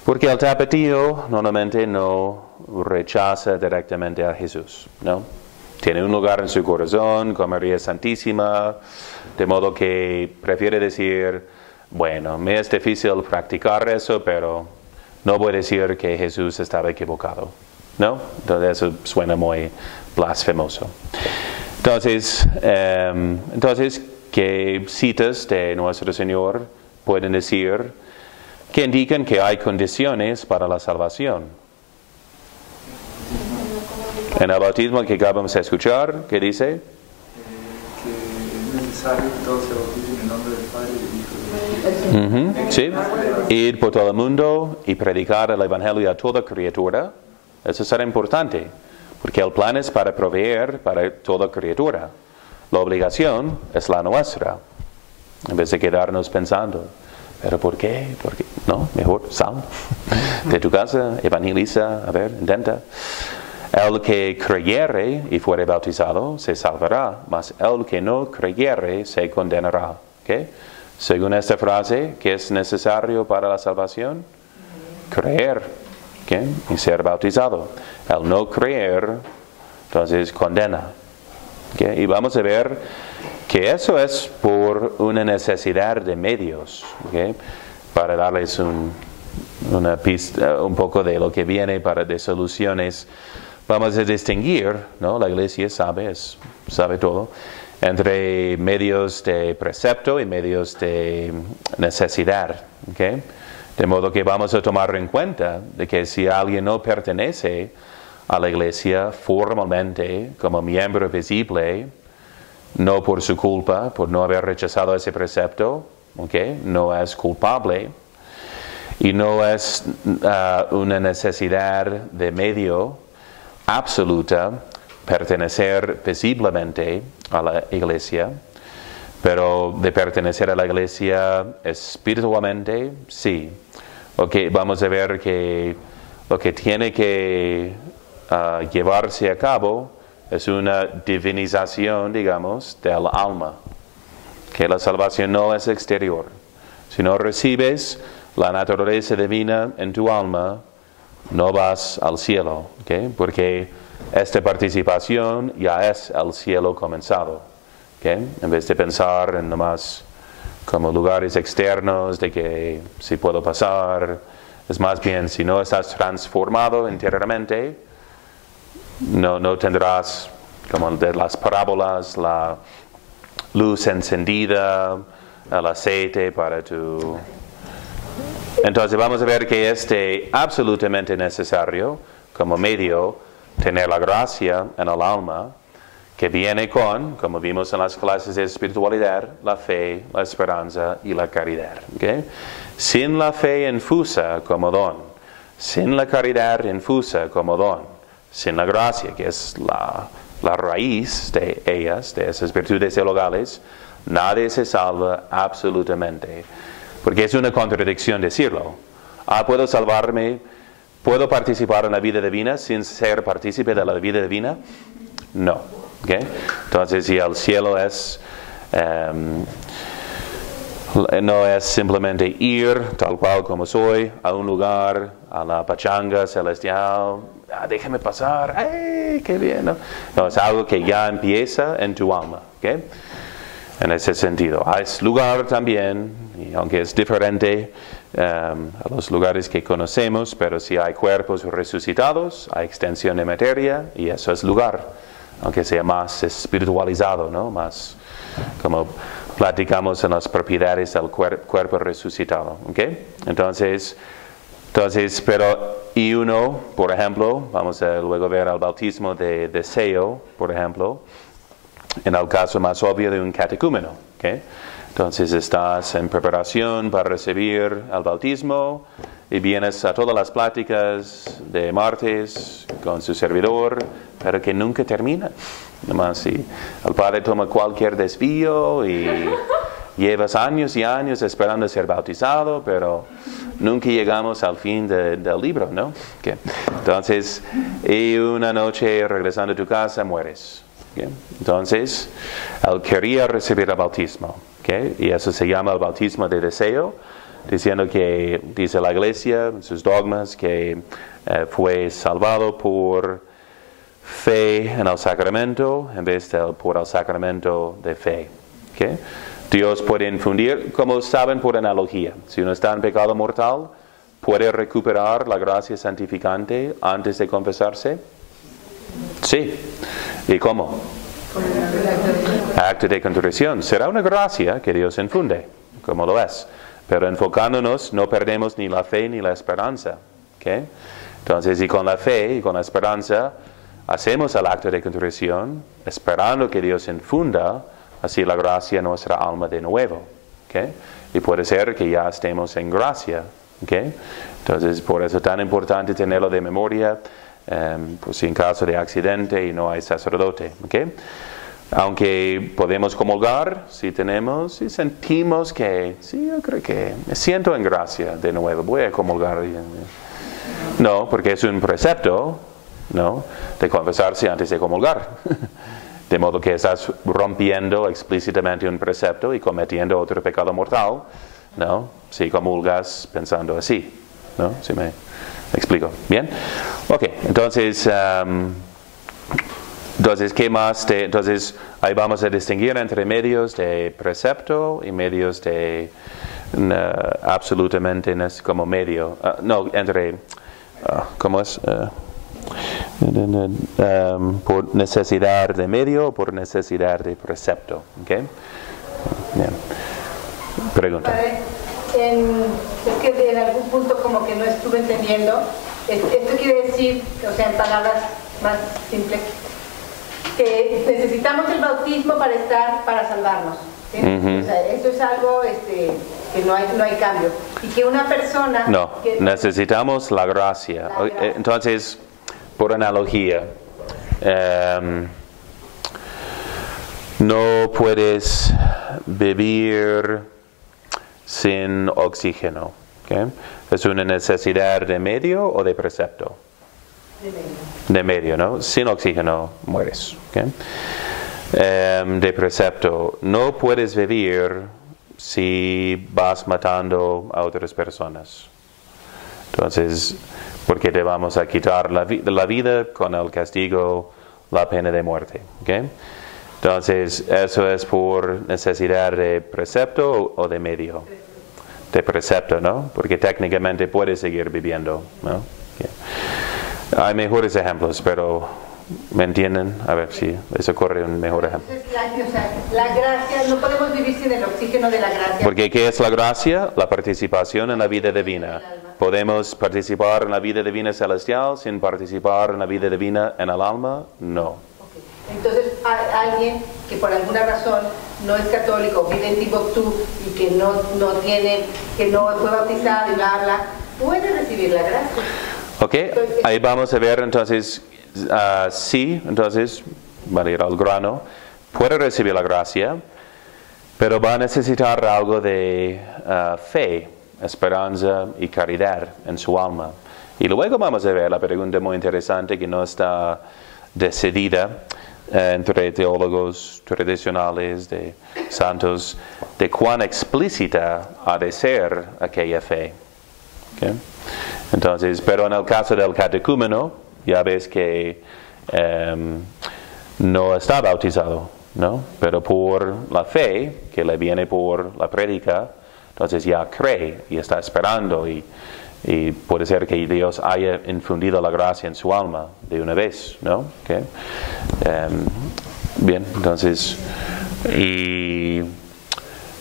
Porque el tapatío normalmente no rechaza directamente a Jesús, ¿no? Tiene un lugar en su corazón con María Santísima, de modo que prefiere decir, bueno, me es difícil practicar eso, pero no voy a decir que Jesús estaba equivocado, ¿no? Entonces eso suena muy blasfemoso. Entonces, ¿qué citas de nuestro Señor pueden decir que indican que hay condiciones para la salvación? En el bautismo que acabamos de escuchar, ¿qué dice? Que es necesario que todos se bauticen en el nombre del Padre y del Hijo y del Espíritu. Sí, ir por todo el mundo y predicar el Evangelio a toda criatura. Eso será importante, porque el plan es para proveer para toda criatura. La obligación es la nuestra, en vez de quedarnos pensando, ¿pero por qué? ¿Por qué? No, mejor sal de tu casa, evangeliza, a ver, intenta. El que creyere y fuere bautizado se salvará, mas el que no creyere se condenará. ¿Okay? Según esta frase, ¿qué es necesario para la salvación? Creer, ¿okay? Y ser bautizado. El no creer, entonces condena. ¿Okay? Y vamos a ver que eso es por una necesidad de medios, ¿okay? Para darles una pista, un poco de lo que viene de soluciones. Vamos a distinguir, ¿no? La iglesia sabe todo, entre medios de precepto y medios de necesidad, ¿okay? De modo que vamos a tomar en cuenta de que si alguien no pertenece a la iglesia formalmente como miembro visible, no por su culpa, por no haber rechazado ese precepto, ¿okay? No es culpable. Y no es una necesidad de medio absoluta pertenecer visiblemente a la iglesia, pero de pertenecer a la iglesia espiritualmente, sí. Okay, vamos a ver que lo que tiene que llevarse a cabo es una divinización, digamos, del alma. Que la salvación no es exterior. Si no recibes la naturaleza divina en tu alma, no vas al cielo, ¿okay? Porque esta participación ya es el cielo comenzado, ¿okay? En vez de pensar en nomás como lugares externos de que si puedo pasar, es más bien si no estás transformado interiormente, no tendrás como de las parábolas, la luz encendida, el aceite para tu... Entonces vamos a ver que es absolutamente necesario como medio tener la gracia en el alma que viene con, como vimos en las clases de espiritualidad, la fe, la esperanza y la caridad. ¿Okay? Sin la fe infusa como don, sin la caridad infusa como don, sin la gracia que es la raíz de ellas, de esas virtudes teologales, nadie se salva absolutamente. Porque es una contradicción decirlo. ¿Puedo salvarme? ¿Puedo participar en la vida divina sin ser partícipe de la vida divina? No. ¿Okay? Entonces, si el cielo es... no es simplemente ir, tal cual como soy, a un lugar, a la pachanga celestial, déjame pasar, ¡ay, qué bien! No, es algo que ya empieza en tu alma. ¿Okay? En ese sentido. Hay lugar también, y aunque es diferente a los lugares que conocemos, pero si hay cuerpos resucitados, hay extensión de materia, y eso es lugar, aunque sea más espiritualizado, ¿no? Más como platicamos en las propiedades del cuerpo resucitado. ¿Okay? Entonces, pero y uno, por ejemplo, vamos a luego ver el bautismo de deseo, por ejemplo, en el caso más obvio de un catecúmeno. ¿Okay? Entonces estás en preparación para recibir el bautismo y vienes a todas las pláticas de martes con su servidor, pero que nunca termina. Nomás si el padre toma cualquier desvío y llevas años y años esperando ser bautizado, pero nunca llegamos al fin del libro, ¿no? Okay. Entonces, y una noche regresando a tu casa mueres. ¿Okay? Entonces, él quería recibir el bautismo, ¿okay? Y eso se llama el bautismo de deseo, diciendo que, dice la iglesia en sus dogmas, que fue salvado por fe en el sacramento en vez de por el sacramento de fe. ¿Okay? Dios puede infundir, como saben por analogía, si uno está en pecado mortal, ¿puede recuperar la gracia santificante antes de confesarse? Sí. ¿Y cómo? Acto de contrición. Será una gracia que Dios infunde, como lo es. Pero enfocándonos, no perdemos ni la fe ni la esperanza. ¿Okay? Entonces, y con la fe y con la esperanza, hacemos el acto de contrición, esperando que Dios infunda así la gracia en nuestra alma de nuevo. ¿Okay? Y puede ser que ya estemos en gracia. ¿Okay? Entonces, por eso es tan importante tenerlo de memoria. Pues en caso de accidente y no hay sacerdote, ¿okay? Aunque podemos comulgar si sentimos que, sí, yo creo que me siento en gracia de nuevo, voy a comulgar. No, porque es un precepto, ¿no? De confesarse antes de comulgar. De modo que estás rompiendo explícitamente un precepto y cometiendo otro pecado mortal, ¿no? Si comulgas pensando así, ¿no? Si me explico. ¿Bien? Ok, entonces, ¿qué más? Entonces, ahí vamos a distinguir entre medios de precepto y medios de absolutamente como medio. No, entre, ¿cómo es? Por necesidad de medio o por necesidad de precepto. ¿Ok? Bien. Pregunta. Es que en algún punto como que no estuve entendiendo. Esto quiere decir, o sea, en palabras más simples, que necesitamos el bautismo para salvarnos. ¿sí? O sea, eso es algo que no hay cambio. Y que una persona... No, que necesitamos la gracia. Entonces, por analogía, no puedes vivir sin oxígeno. ¿Okay? ¿Es una necesidad de medio o de precepto? De medio, ¿no? Sin oxígeno mueres. ¿Okay? De precepto, no puedes vivir si vas matando a otras personas. Entonces, porque te vamos a quitar la vida con el castigo, la pena de muerte. ¿Okay? Entonces, eso es por necesidad de precepto o de medio. De precepto, ¿no? Porque técnicamente puedes seguir viviendo, ¿no? Okay. Hay mejores ejemplos, pero ¿me entienden? A ver si les ocurre un mejor ejemplo. Entonces, la gracia, no podemos vivir sin el oxígeno de la gracia. Porque ¿qué es la gracia? La participación en la vida divina. ¿Podemos participar en la vida divina celestial sin participar en la vida divina en el alma? No. Entonces, alguien que por alguna razón no es católico, vive en Timbuktu y que no fue bautizado y bla, puede recibir la gracia. Ok, ahí vamos a ver entonces, sí, entonces, van a ir al grano, puede recibir la gracia, pero va a necesitar algo de fe, esperanza y caridad en su alma. Y luego vamos a ver la pregunta muy interesante que no está decidida entre teólogos tradicionales, de santos, de cuán explícita ha de ser aquella fe. ¿Okay? Entonces, pero en el caso del catecúmeno, ya ves que no está bautizado, ¿no? Pero por la fe, que le viene por la prédica, entonces ya cree y está esperando y puede ser que Dios haya infundido la gracia en su alma de una vez, ¿no? Okay. Bien, entonces,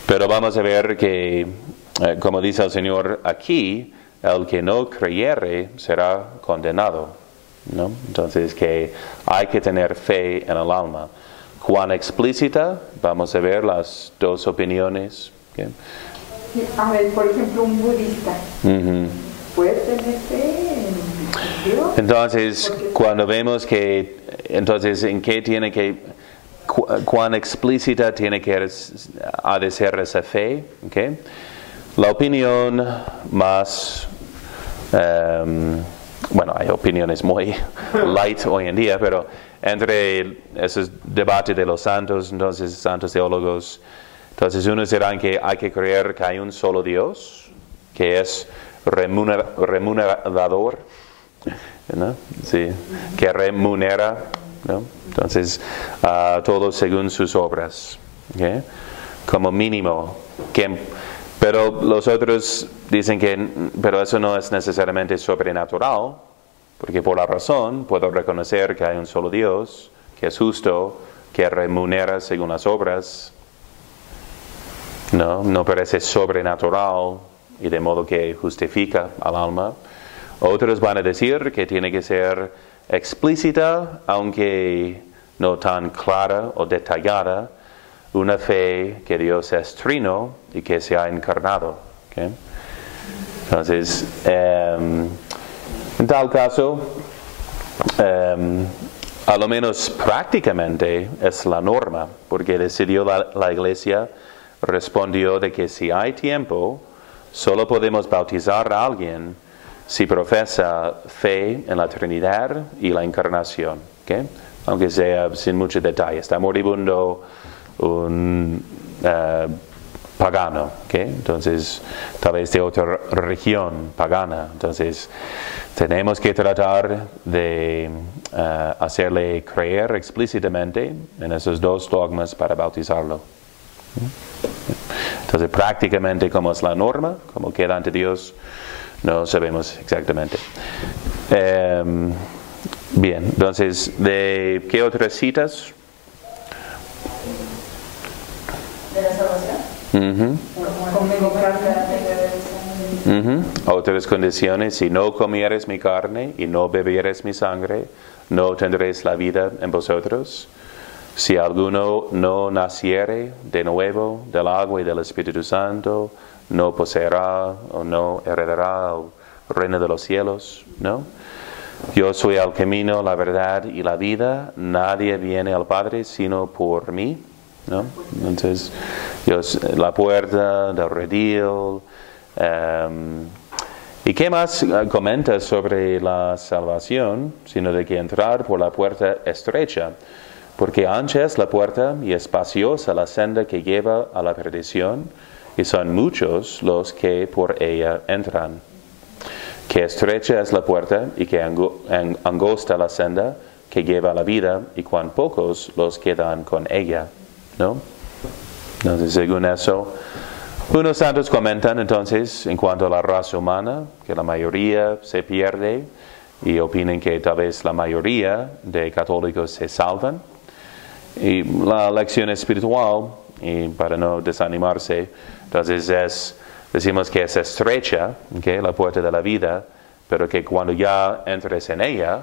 pero vamos a ver que, como dice el Señor aquí, el que no creyere será condenado, ¿no? Entonces, que hay que tener fe en el alma. Cuán explícita, vamos a ver las dos opiniones. Okay. A ver, por ejemplo, un budista. ¿Puede tener fe en Dios? Entonces, cuando vemos que, entonces, ¿en qué tiene que, cuán explícita ha de ser esa fe? ¿Okay? La opinión más, bueno, hay opiniones muy light hoy en día, pero entre esos debates de los santos, entonces, santos teólogos, entonces unos dirán que hay que creer que hay un solo Dios, que es remunerador, ¿no? Sí, que remunera, ¿no? Entonces, todos según sus obras, ¿okay? Como mínimo. Pero los otros dicen pero eso no es necesariamente sobrenatural, porque por la razón puedo reconocer que hay un solo Dios, que es justo, que remunera según las obras. No parece sobrenatural y de modo que justifica al alma. Otros van a decir que tiene que ser explícita, aunque no tan clara o detallada, una fe que Dios es trino y que se ha encarnado. ¿Okay? Entonces, en tal caso, a lo menos prácticamente es la norma, porque decidió la Iglesia, respondió de que si hay tiempo, solo podemos bautizar a alguien si profesa fe en la Trinidad y la Encarnación, ¿okay? Aunque sea sin mucho detalle. Está moribundo un pagano, ¿okay? Entonces, tal vez de otra región pagana. Entonces, tenemos que tratar de hacerle creer explícitamente en esos dos dogmas para bautizarlo. Entonces, prácticamente como es la norma, como queda ante Dios, no sabemos exactamente. Bien, entonces, ¿de qué otras citas? ¿De la salvación? Otras condiciones: si no comieres mi carne y no bebieres mi sangre, no tendréis la vida en vosotros. si alguno no naciere de nuevo del agua y del Espíritu Santo, no poseerá o no heredará el reino de los cielos, ¿no? Yo soy el camino, la verdad y la vida. Nadie viene al Padre sino por mí, ¿no? Entonces, la puerta del redil. ¿Y qué más comenta sobre la salvación? Sino de que entrar por la puerta estrecha. Porque ancha es la puerta y espaciosa la senda que lleva a la perdición, y son muchos los que por ella entran. Que estrecha es la puerta y que angosta la senda que lleva a la vida, y cuán pocos los que dan con ella, ¿no? Entonces, según eso, unos santos comentan entonces en cuanto a la raza humana, que la mayoría se pierde, y opinan que tal vez la mayoría de católicos se salvan. Y la lección espiritual, y para no desanimarse, entonces decimos que es estrecha, ¿okay?, la puerta de la vida, pero que cuando ya entres en ella,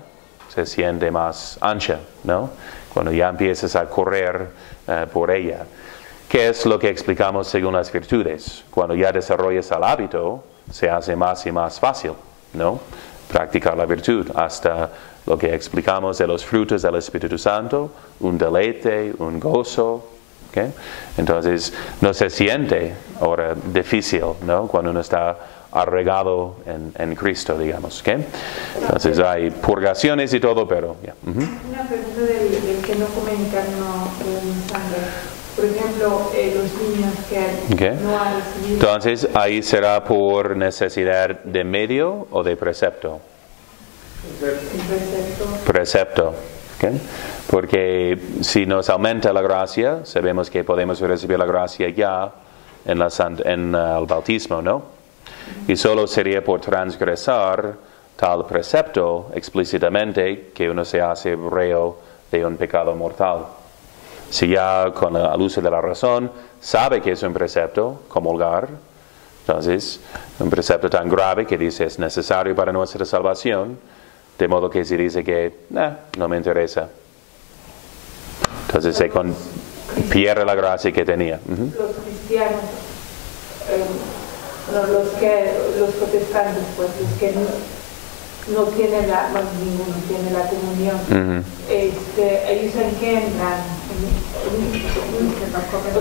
se siente más ancha, ¿no? Cuando ya empiezas a correr por ella. ¿Qué es lo que explicamos según las virtudes? Cuando ya desarrollas el hábito, se hace más y más fácil, ¿no?, practicar la virtud, hasta lo que explicamos de los frutos del Espíritu Santo, un deleite, un gozo, ¿okay? Entonces, no se siente ahora difícil, ¿no?, cuando uno está arraigado en Cristo, digamos, ¿okay? Entonces, hay purgaciones y todo, pero ya. Una pregunta del que no comunican, no sangre. Por ejemplo, los niños que no han recibido. Entonces, ahí será por necesidad de medio o de precepto. Precepto. ¿Okay? Porque si nos aumenta la gracia, sabemos que podemos recibir la gracia ya en el bautismo, ¿no? Y solo sería por transgresar tal precepto explícitamente que uno se hace reo de un pecado mortal. Si ya con el uso de la razón sabe que es un precepto, comulgar, entonces un precepto tan grave que dice es necesario para nuestra salvación, de modo que si dice que no me interesa, entonces se pierde la gracia que tenía. Los cristianos, los protestantes, pues los que no tienen ninguno tiene la comunión, ellos en qué entran, o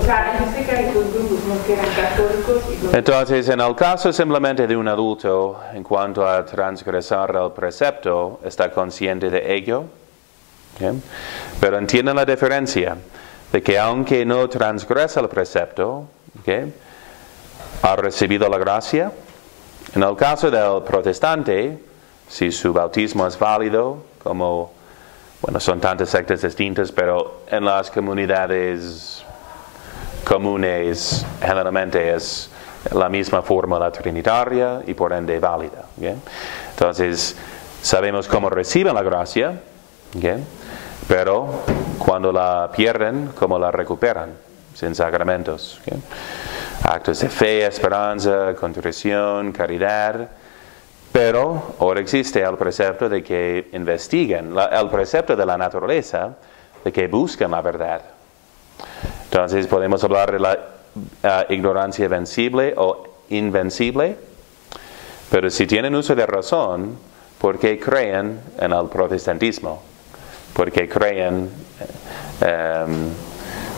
sea, yo sé que hay dos grupos, unos que eran católicos y los... Entonces, en el caso simplemente de un adulto, en cuanto a transgresar el precepto, está consciente de ello, ¿okay? Pero entiende la diferencia de que aunque no transgresa el precepto, ¿okay?, ha recibido la gracia. En el caso del protestante, si su bautismo es válido, como, bueno, son tantas sectas distintas, pero en las comunidades comunes generalmente es la misma fórmula trinitaria y por ende válida, ¿okay? Entonces, sabemos cómo reciben la gracia, ¿okay?, pero cuando la pierden, cómo la recuperan, sin sacramentos, ¿okay? Actos de fe, esperanza, contrición, caridad. Pero ahora existe el precepto de que investiguen, el precepto de la naturaleza, de que busquen la verdad. Entonces podemos hablar de la ignorancia vencible o invencible, pero si tienen uso de razón, ¿por qué creen en el protestantismo? ¿Por qué creen?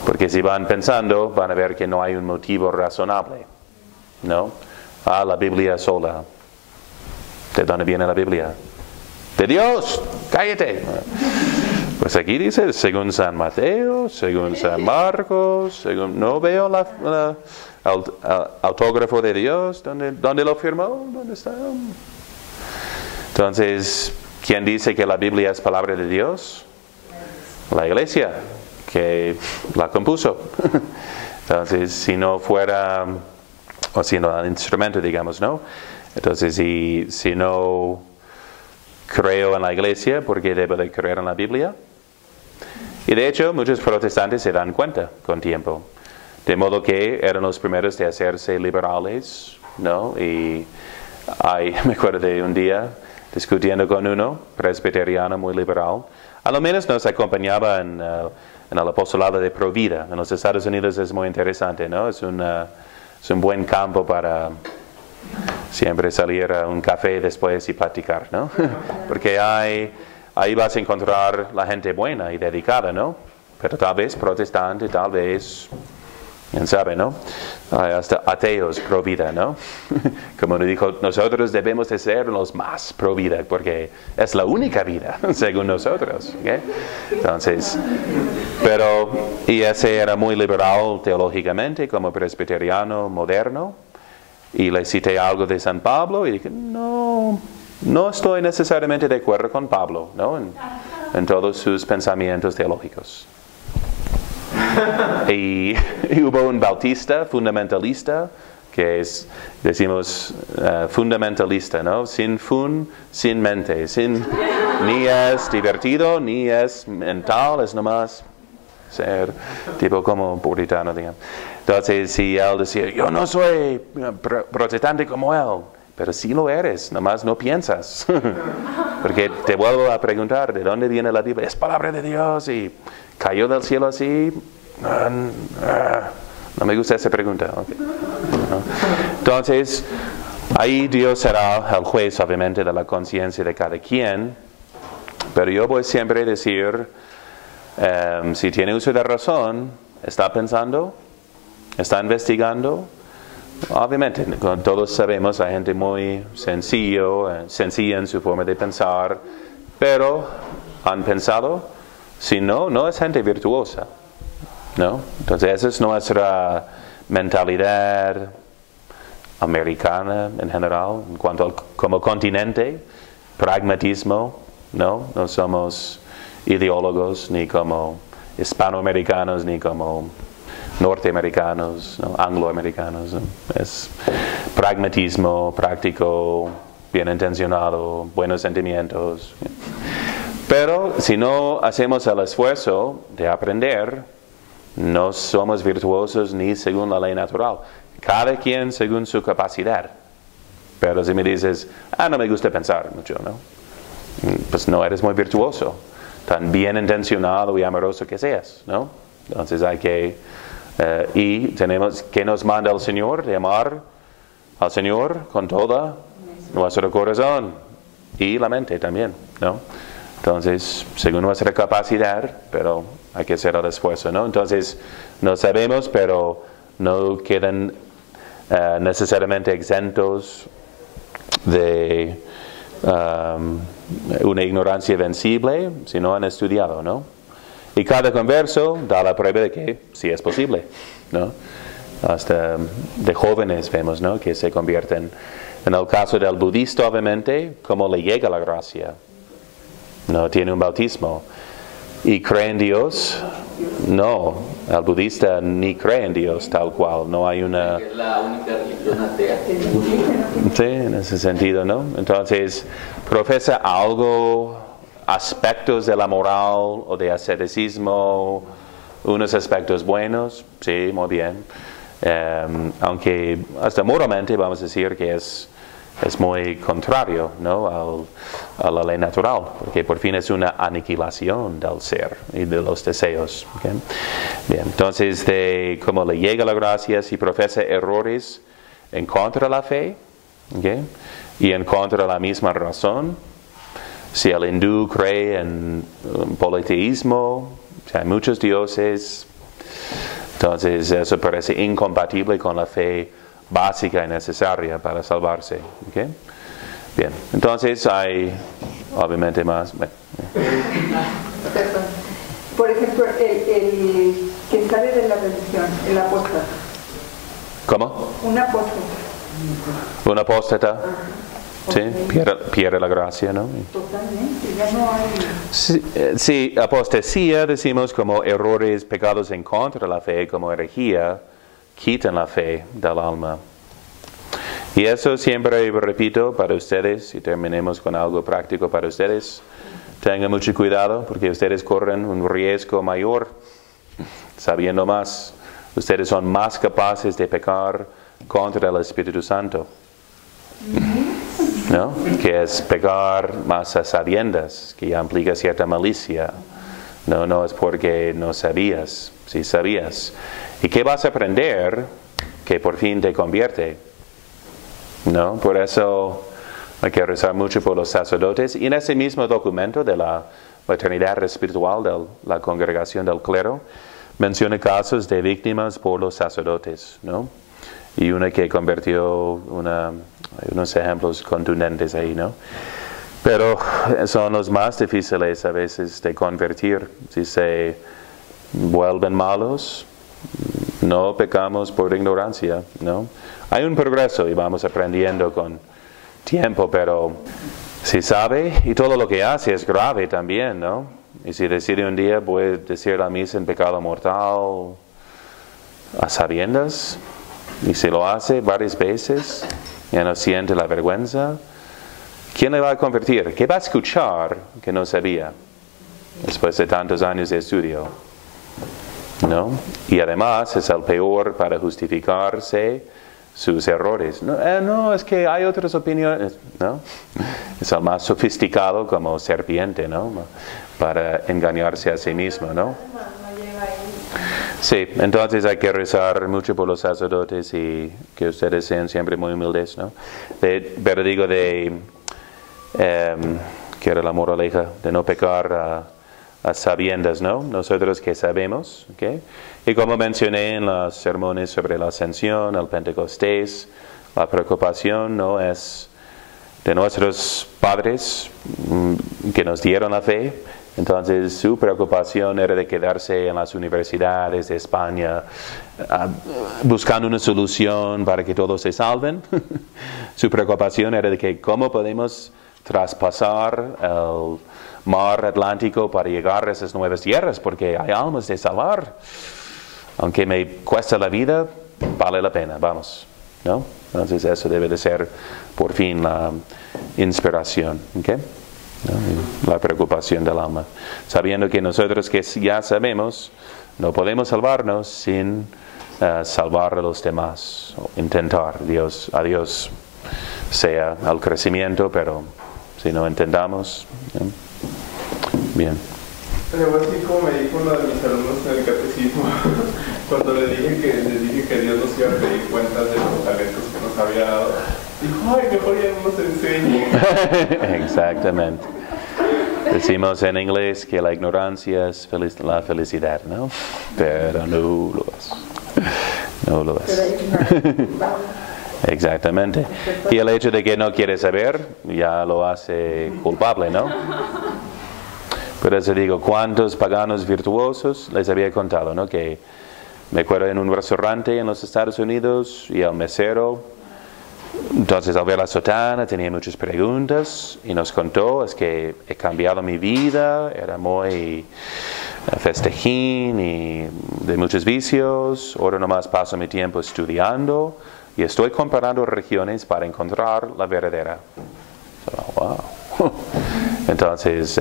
Porque si van pensando, van a ver que no hay un motivo razonable, ¿no? La Biblia sola. ¿De dónde viene la Biblia? ¡De Dios! ¡Cállate! Pues aquí dice, según San Mateo, según San Marcos, no veo el autógrafo de Dios. ¿Dónde lo firmó? ¿Dónde está? Entonces, ¿quién dice que la Biblia es palabra de Dios? La Iglesia, que la compuso. Entonces, si no fuera, o si no el instrumento, digamos, ¿no? Entonces, si no creo en la Iglesia, ¿por qué debo de creer en la Biblia? Y de hecho, muchos protestantes se dan cuenta con tiempo. De modo que eran los primeros de hacerse liberales, ¿no? Y me acuerdo de un día discutiendo con uno, presbiteriano muy liberal. A lo menos nos acompañaba en en el apostolado de Provida. En los Estados Unidos es muy interesante, ¿no? Es un buen campo para siempre salir a un café después y platicar, ¿no? Porque ahí vas a encontrar la gente buena y dedicada, ¿no? Pero tal vez protestante, tal vez, quién sabe, ¿no? Hay hasta ateos pro vida, ¿no? Como nos dijo, nosotros debemos de ser los más pro vida, porque es la única vida, según nosotros, ¿okay? Entonces, y ese era muy liberal teológicamente, como presbiteriano moderno, y le cité algo de San Pablo, y dije, no estoy necesariamente de acuerdo con Pablo, ¿no? En todos sus pensamientos teológicos. Y hubo un bautista fundamentalista que decimos fundamentalista, ¿no? Sin mente, ni es divertido, ni es mental, es nomás ser tipo como puritano, digamos. Entonces, si él decía, yo no soy protestante como él, pero sí lo eres, nomás no piensas. Porque te vuelvo a preguntar, ¿de dónde viene la Biblia? Es palabra de Dios y cayó del cielo así. No me gusta esa pregunta. Okay. Entonces, ahí Dios será el juez, obviamente, de la conciencia de cada quien. Pero yo voy siempre a decir, si tiene uso de razón, está pensando, está investigando. Obviamente, todos sabemos, hay gente muy sencilla en su forma de pensar, pero han pensado. Si no es gente virtuosa, ¿no? Entonces esa es nuestra mentalidad americana en general, en cuanto como continente, pragmatismo, ¿no? No somos ideólogos ni como hispanoamericanos ni como norteamericanos, ¿no? Angloamericanos, ¿no? Es pragmatismo, práctico, bien intencionado, buenos sentimientos. Pero si no hacemos el esfuerzo de aprender, no somos virtuosos ni según la ley natural. Cada quien según su capacidad. Pero si me dices, no me gusta pensar mucho, ¿no? Pues no eres muy virtuoso, tan bien intencionado y amoroso que seas, ¿no? Entonces hay que, y tenemos que nos manda el Señor de amar al Señor con todo nuestro corazón y la mente también, ¿no? Entonces, según nuestra capacidad, pero hay que hacer el esfuerzo, ¿no? Entonces, no sabemos, pero no quedan necesariamente exentos de una ignorancia vencible si no han estudiado, ¿no? Y cada converso da la prueba de que sí es posible, ¿no? Hasta de jóvenes vemos, ¿no? Que se convierten. En el caso del budista, obviamente, ¿cómo le llega la gracia? No tiene un bautismo. ¿Y cree en Dios? No, el budista ni cree en Dios tal cual. No hay una... Es la única religión atea. Sí, en ese sentido, ¿no? Entonces, profesa algo, aspectos de la moral o de asceticismo, unos aspectos buenos, sí, muy bien. Aunque hasta moralmente vamos a decir que es muy contrario, ¿no? a la ley natural, porque por fin es una aniquilación del ser y de los deseos. ¿Okay? Bien, entonces, de cómo le llega la gracia, si profesa errores en contra de la fe, ¿okay? Y en contra de la misma razón, si el hindú cree en politeísmo, si hay muchos dioses, entonces eso parece incompatible con la fe básica y necesaria para salvarse. ¿Okay? Bien, entonces hay obviamente más. Por ejemplo, el que sale de la religión, el apóstata. ¿Cómo? Un apóstata. Un apóstata. Sí, pierde la gracia, ¿no? Totalmente, ya no hay... Sí, apostasía decimos como errores, pecados en contra de la fe, como herejía, quitan la fe del alma. Y eso siempre repito para ustedes, y terminemos con algo práctico para ustedes. Tengan mucho cuidado porque ustedes corren un riesgo mayor, sabiendo más. Ustedes son más capaces de pecar contra el Espíritu Santo, ¿no? Que es pecar más a sabiendas, que ya implica cierta malicia, No es porque no sabías, sí sabías. ¿Y qué vas a aprender que por fin te convierte? ¿No? Por eso hay que rezar mucho por los sacerdotes. Y en ese mismo documento de la eternidad espiritual de la congregación del clero, menciona casos de víctimas por los sacerdotes, ¿no? Y una que convirtió, unos ejemplos contundentes ahí, ¿no? Pero son los más difíciles a veces de convertir. Si se vuelven malos, no pecamos por ignorancia, ¿no? Hay un progreso y vamos aprendiendo con tiempo, pero si sabe y todo lo que hace es grave también, ¿no? Y si decide un día voy a decir la misa en pecado mortal a sabiendas, y si lo hace varias veces, ya no siente la vergüenza, ¿quién le va a convertir? ¿Qué va a escuchar que no sabía después de tantos años de estudio? ¿No? Y además es el peor para justificarse sus errores. No, es que hay otras opiniones, ¿no? Es el más sofisticado como serpiente, ¿no? Para engañarse a sí mismo, ¿no? Sí, entonces hay que rezar mucho por los sacerdotes y que ustedes sean siempre muy humildes, ¿no? Pero digo que era la moraleja de no pecar a sabiendas, ¿no? Nosotros que sabemos, ¿ok? Y como mencioné en los sermones sobre la ascensión, el Pentecostés, la preocupación no es de nuestros padres que nos dieron la fe. Entonces su preocupación era de quedarse en las universidades de España buscando una solución para que todos se salven. Su preocupación era de que cómo podemos traspasar el mar Atlántico para llegar a esas nuevas tierras, porque hay almas de salvar. Aunque me cuesta la vida, vale la pena, vamos, ¿no? Entonces eso debe de ser por fin la inspiración, ¿ok? ¿No? La preocupación del alma. Sabiendo que nosotros que ya sabemos, no podemos salvarnos sin salvar a los demás. O intentar, a Dios sea el crecimiento, pero si no intentamos, ¿no? Bien. Pero así como me dijo uno de mis alumnos en el catecismo, cuando les dije que Dios nos iba a pedir cuentas de los talentos que nos había dado, dijo, ay, mejor ya no nos enseñe. Exactamente. Decimos en inglés que la ignorancia es la felicidad, ¿no? Pero no lo es. No lo es. Exactamente. Y el hecho de que no quiere saber ya lo hace culpable, ¿no? Por eso digo, ¿cuántos paganos virtuosos les había contado, no? Que me acuerdo en un restaurante en los Estados Unidos y el mesero, entonces al ver la sotana tenía muchas preguntas y nos contó, es que he cambiado mi vida, era muy festejín y de muchos vicios, ahora nomás paso mi tiempo estudiando y estoy comparando regiones para encontrar la verdadera. So, wow. Entonces,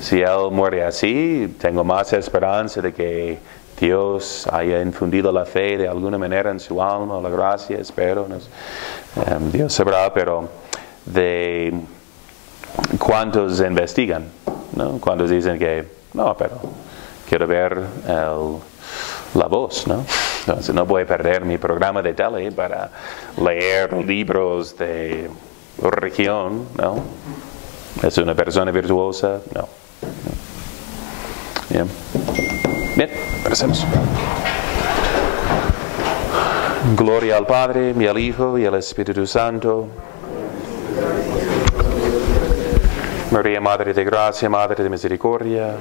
si él muere así, tengo más esperanza de que Dios haya infundido la fe de alguna manera en su alma, la gracia, espero. Dios sabrá, pero de cuántos investigan, ¿no? Cuántos dicen que, no, pero quiero ver la voz, ¿no? Entonces no voy a perder mi programa de tele para leer libros de religión, ¿no? ¿Es una persona virtuosa? No. Bien. Bien, empecemos. Gloria al Padre, y al Hijo, y al Espíritu Santo. María, Madre de Gracia, Madre de Misericordia.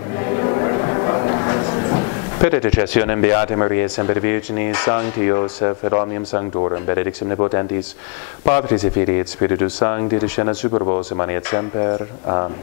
Per intercessione Beate Maria, Semper Virginis, Sancti Joseph, et omnium sanctorum, benedictum omnipotentis, Patris et Filii et Spiritus Sancti, descendat super vos, et semper. Amen.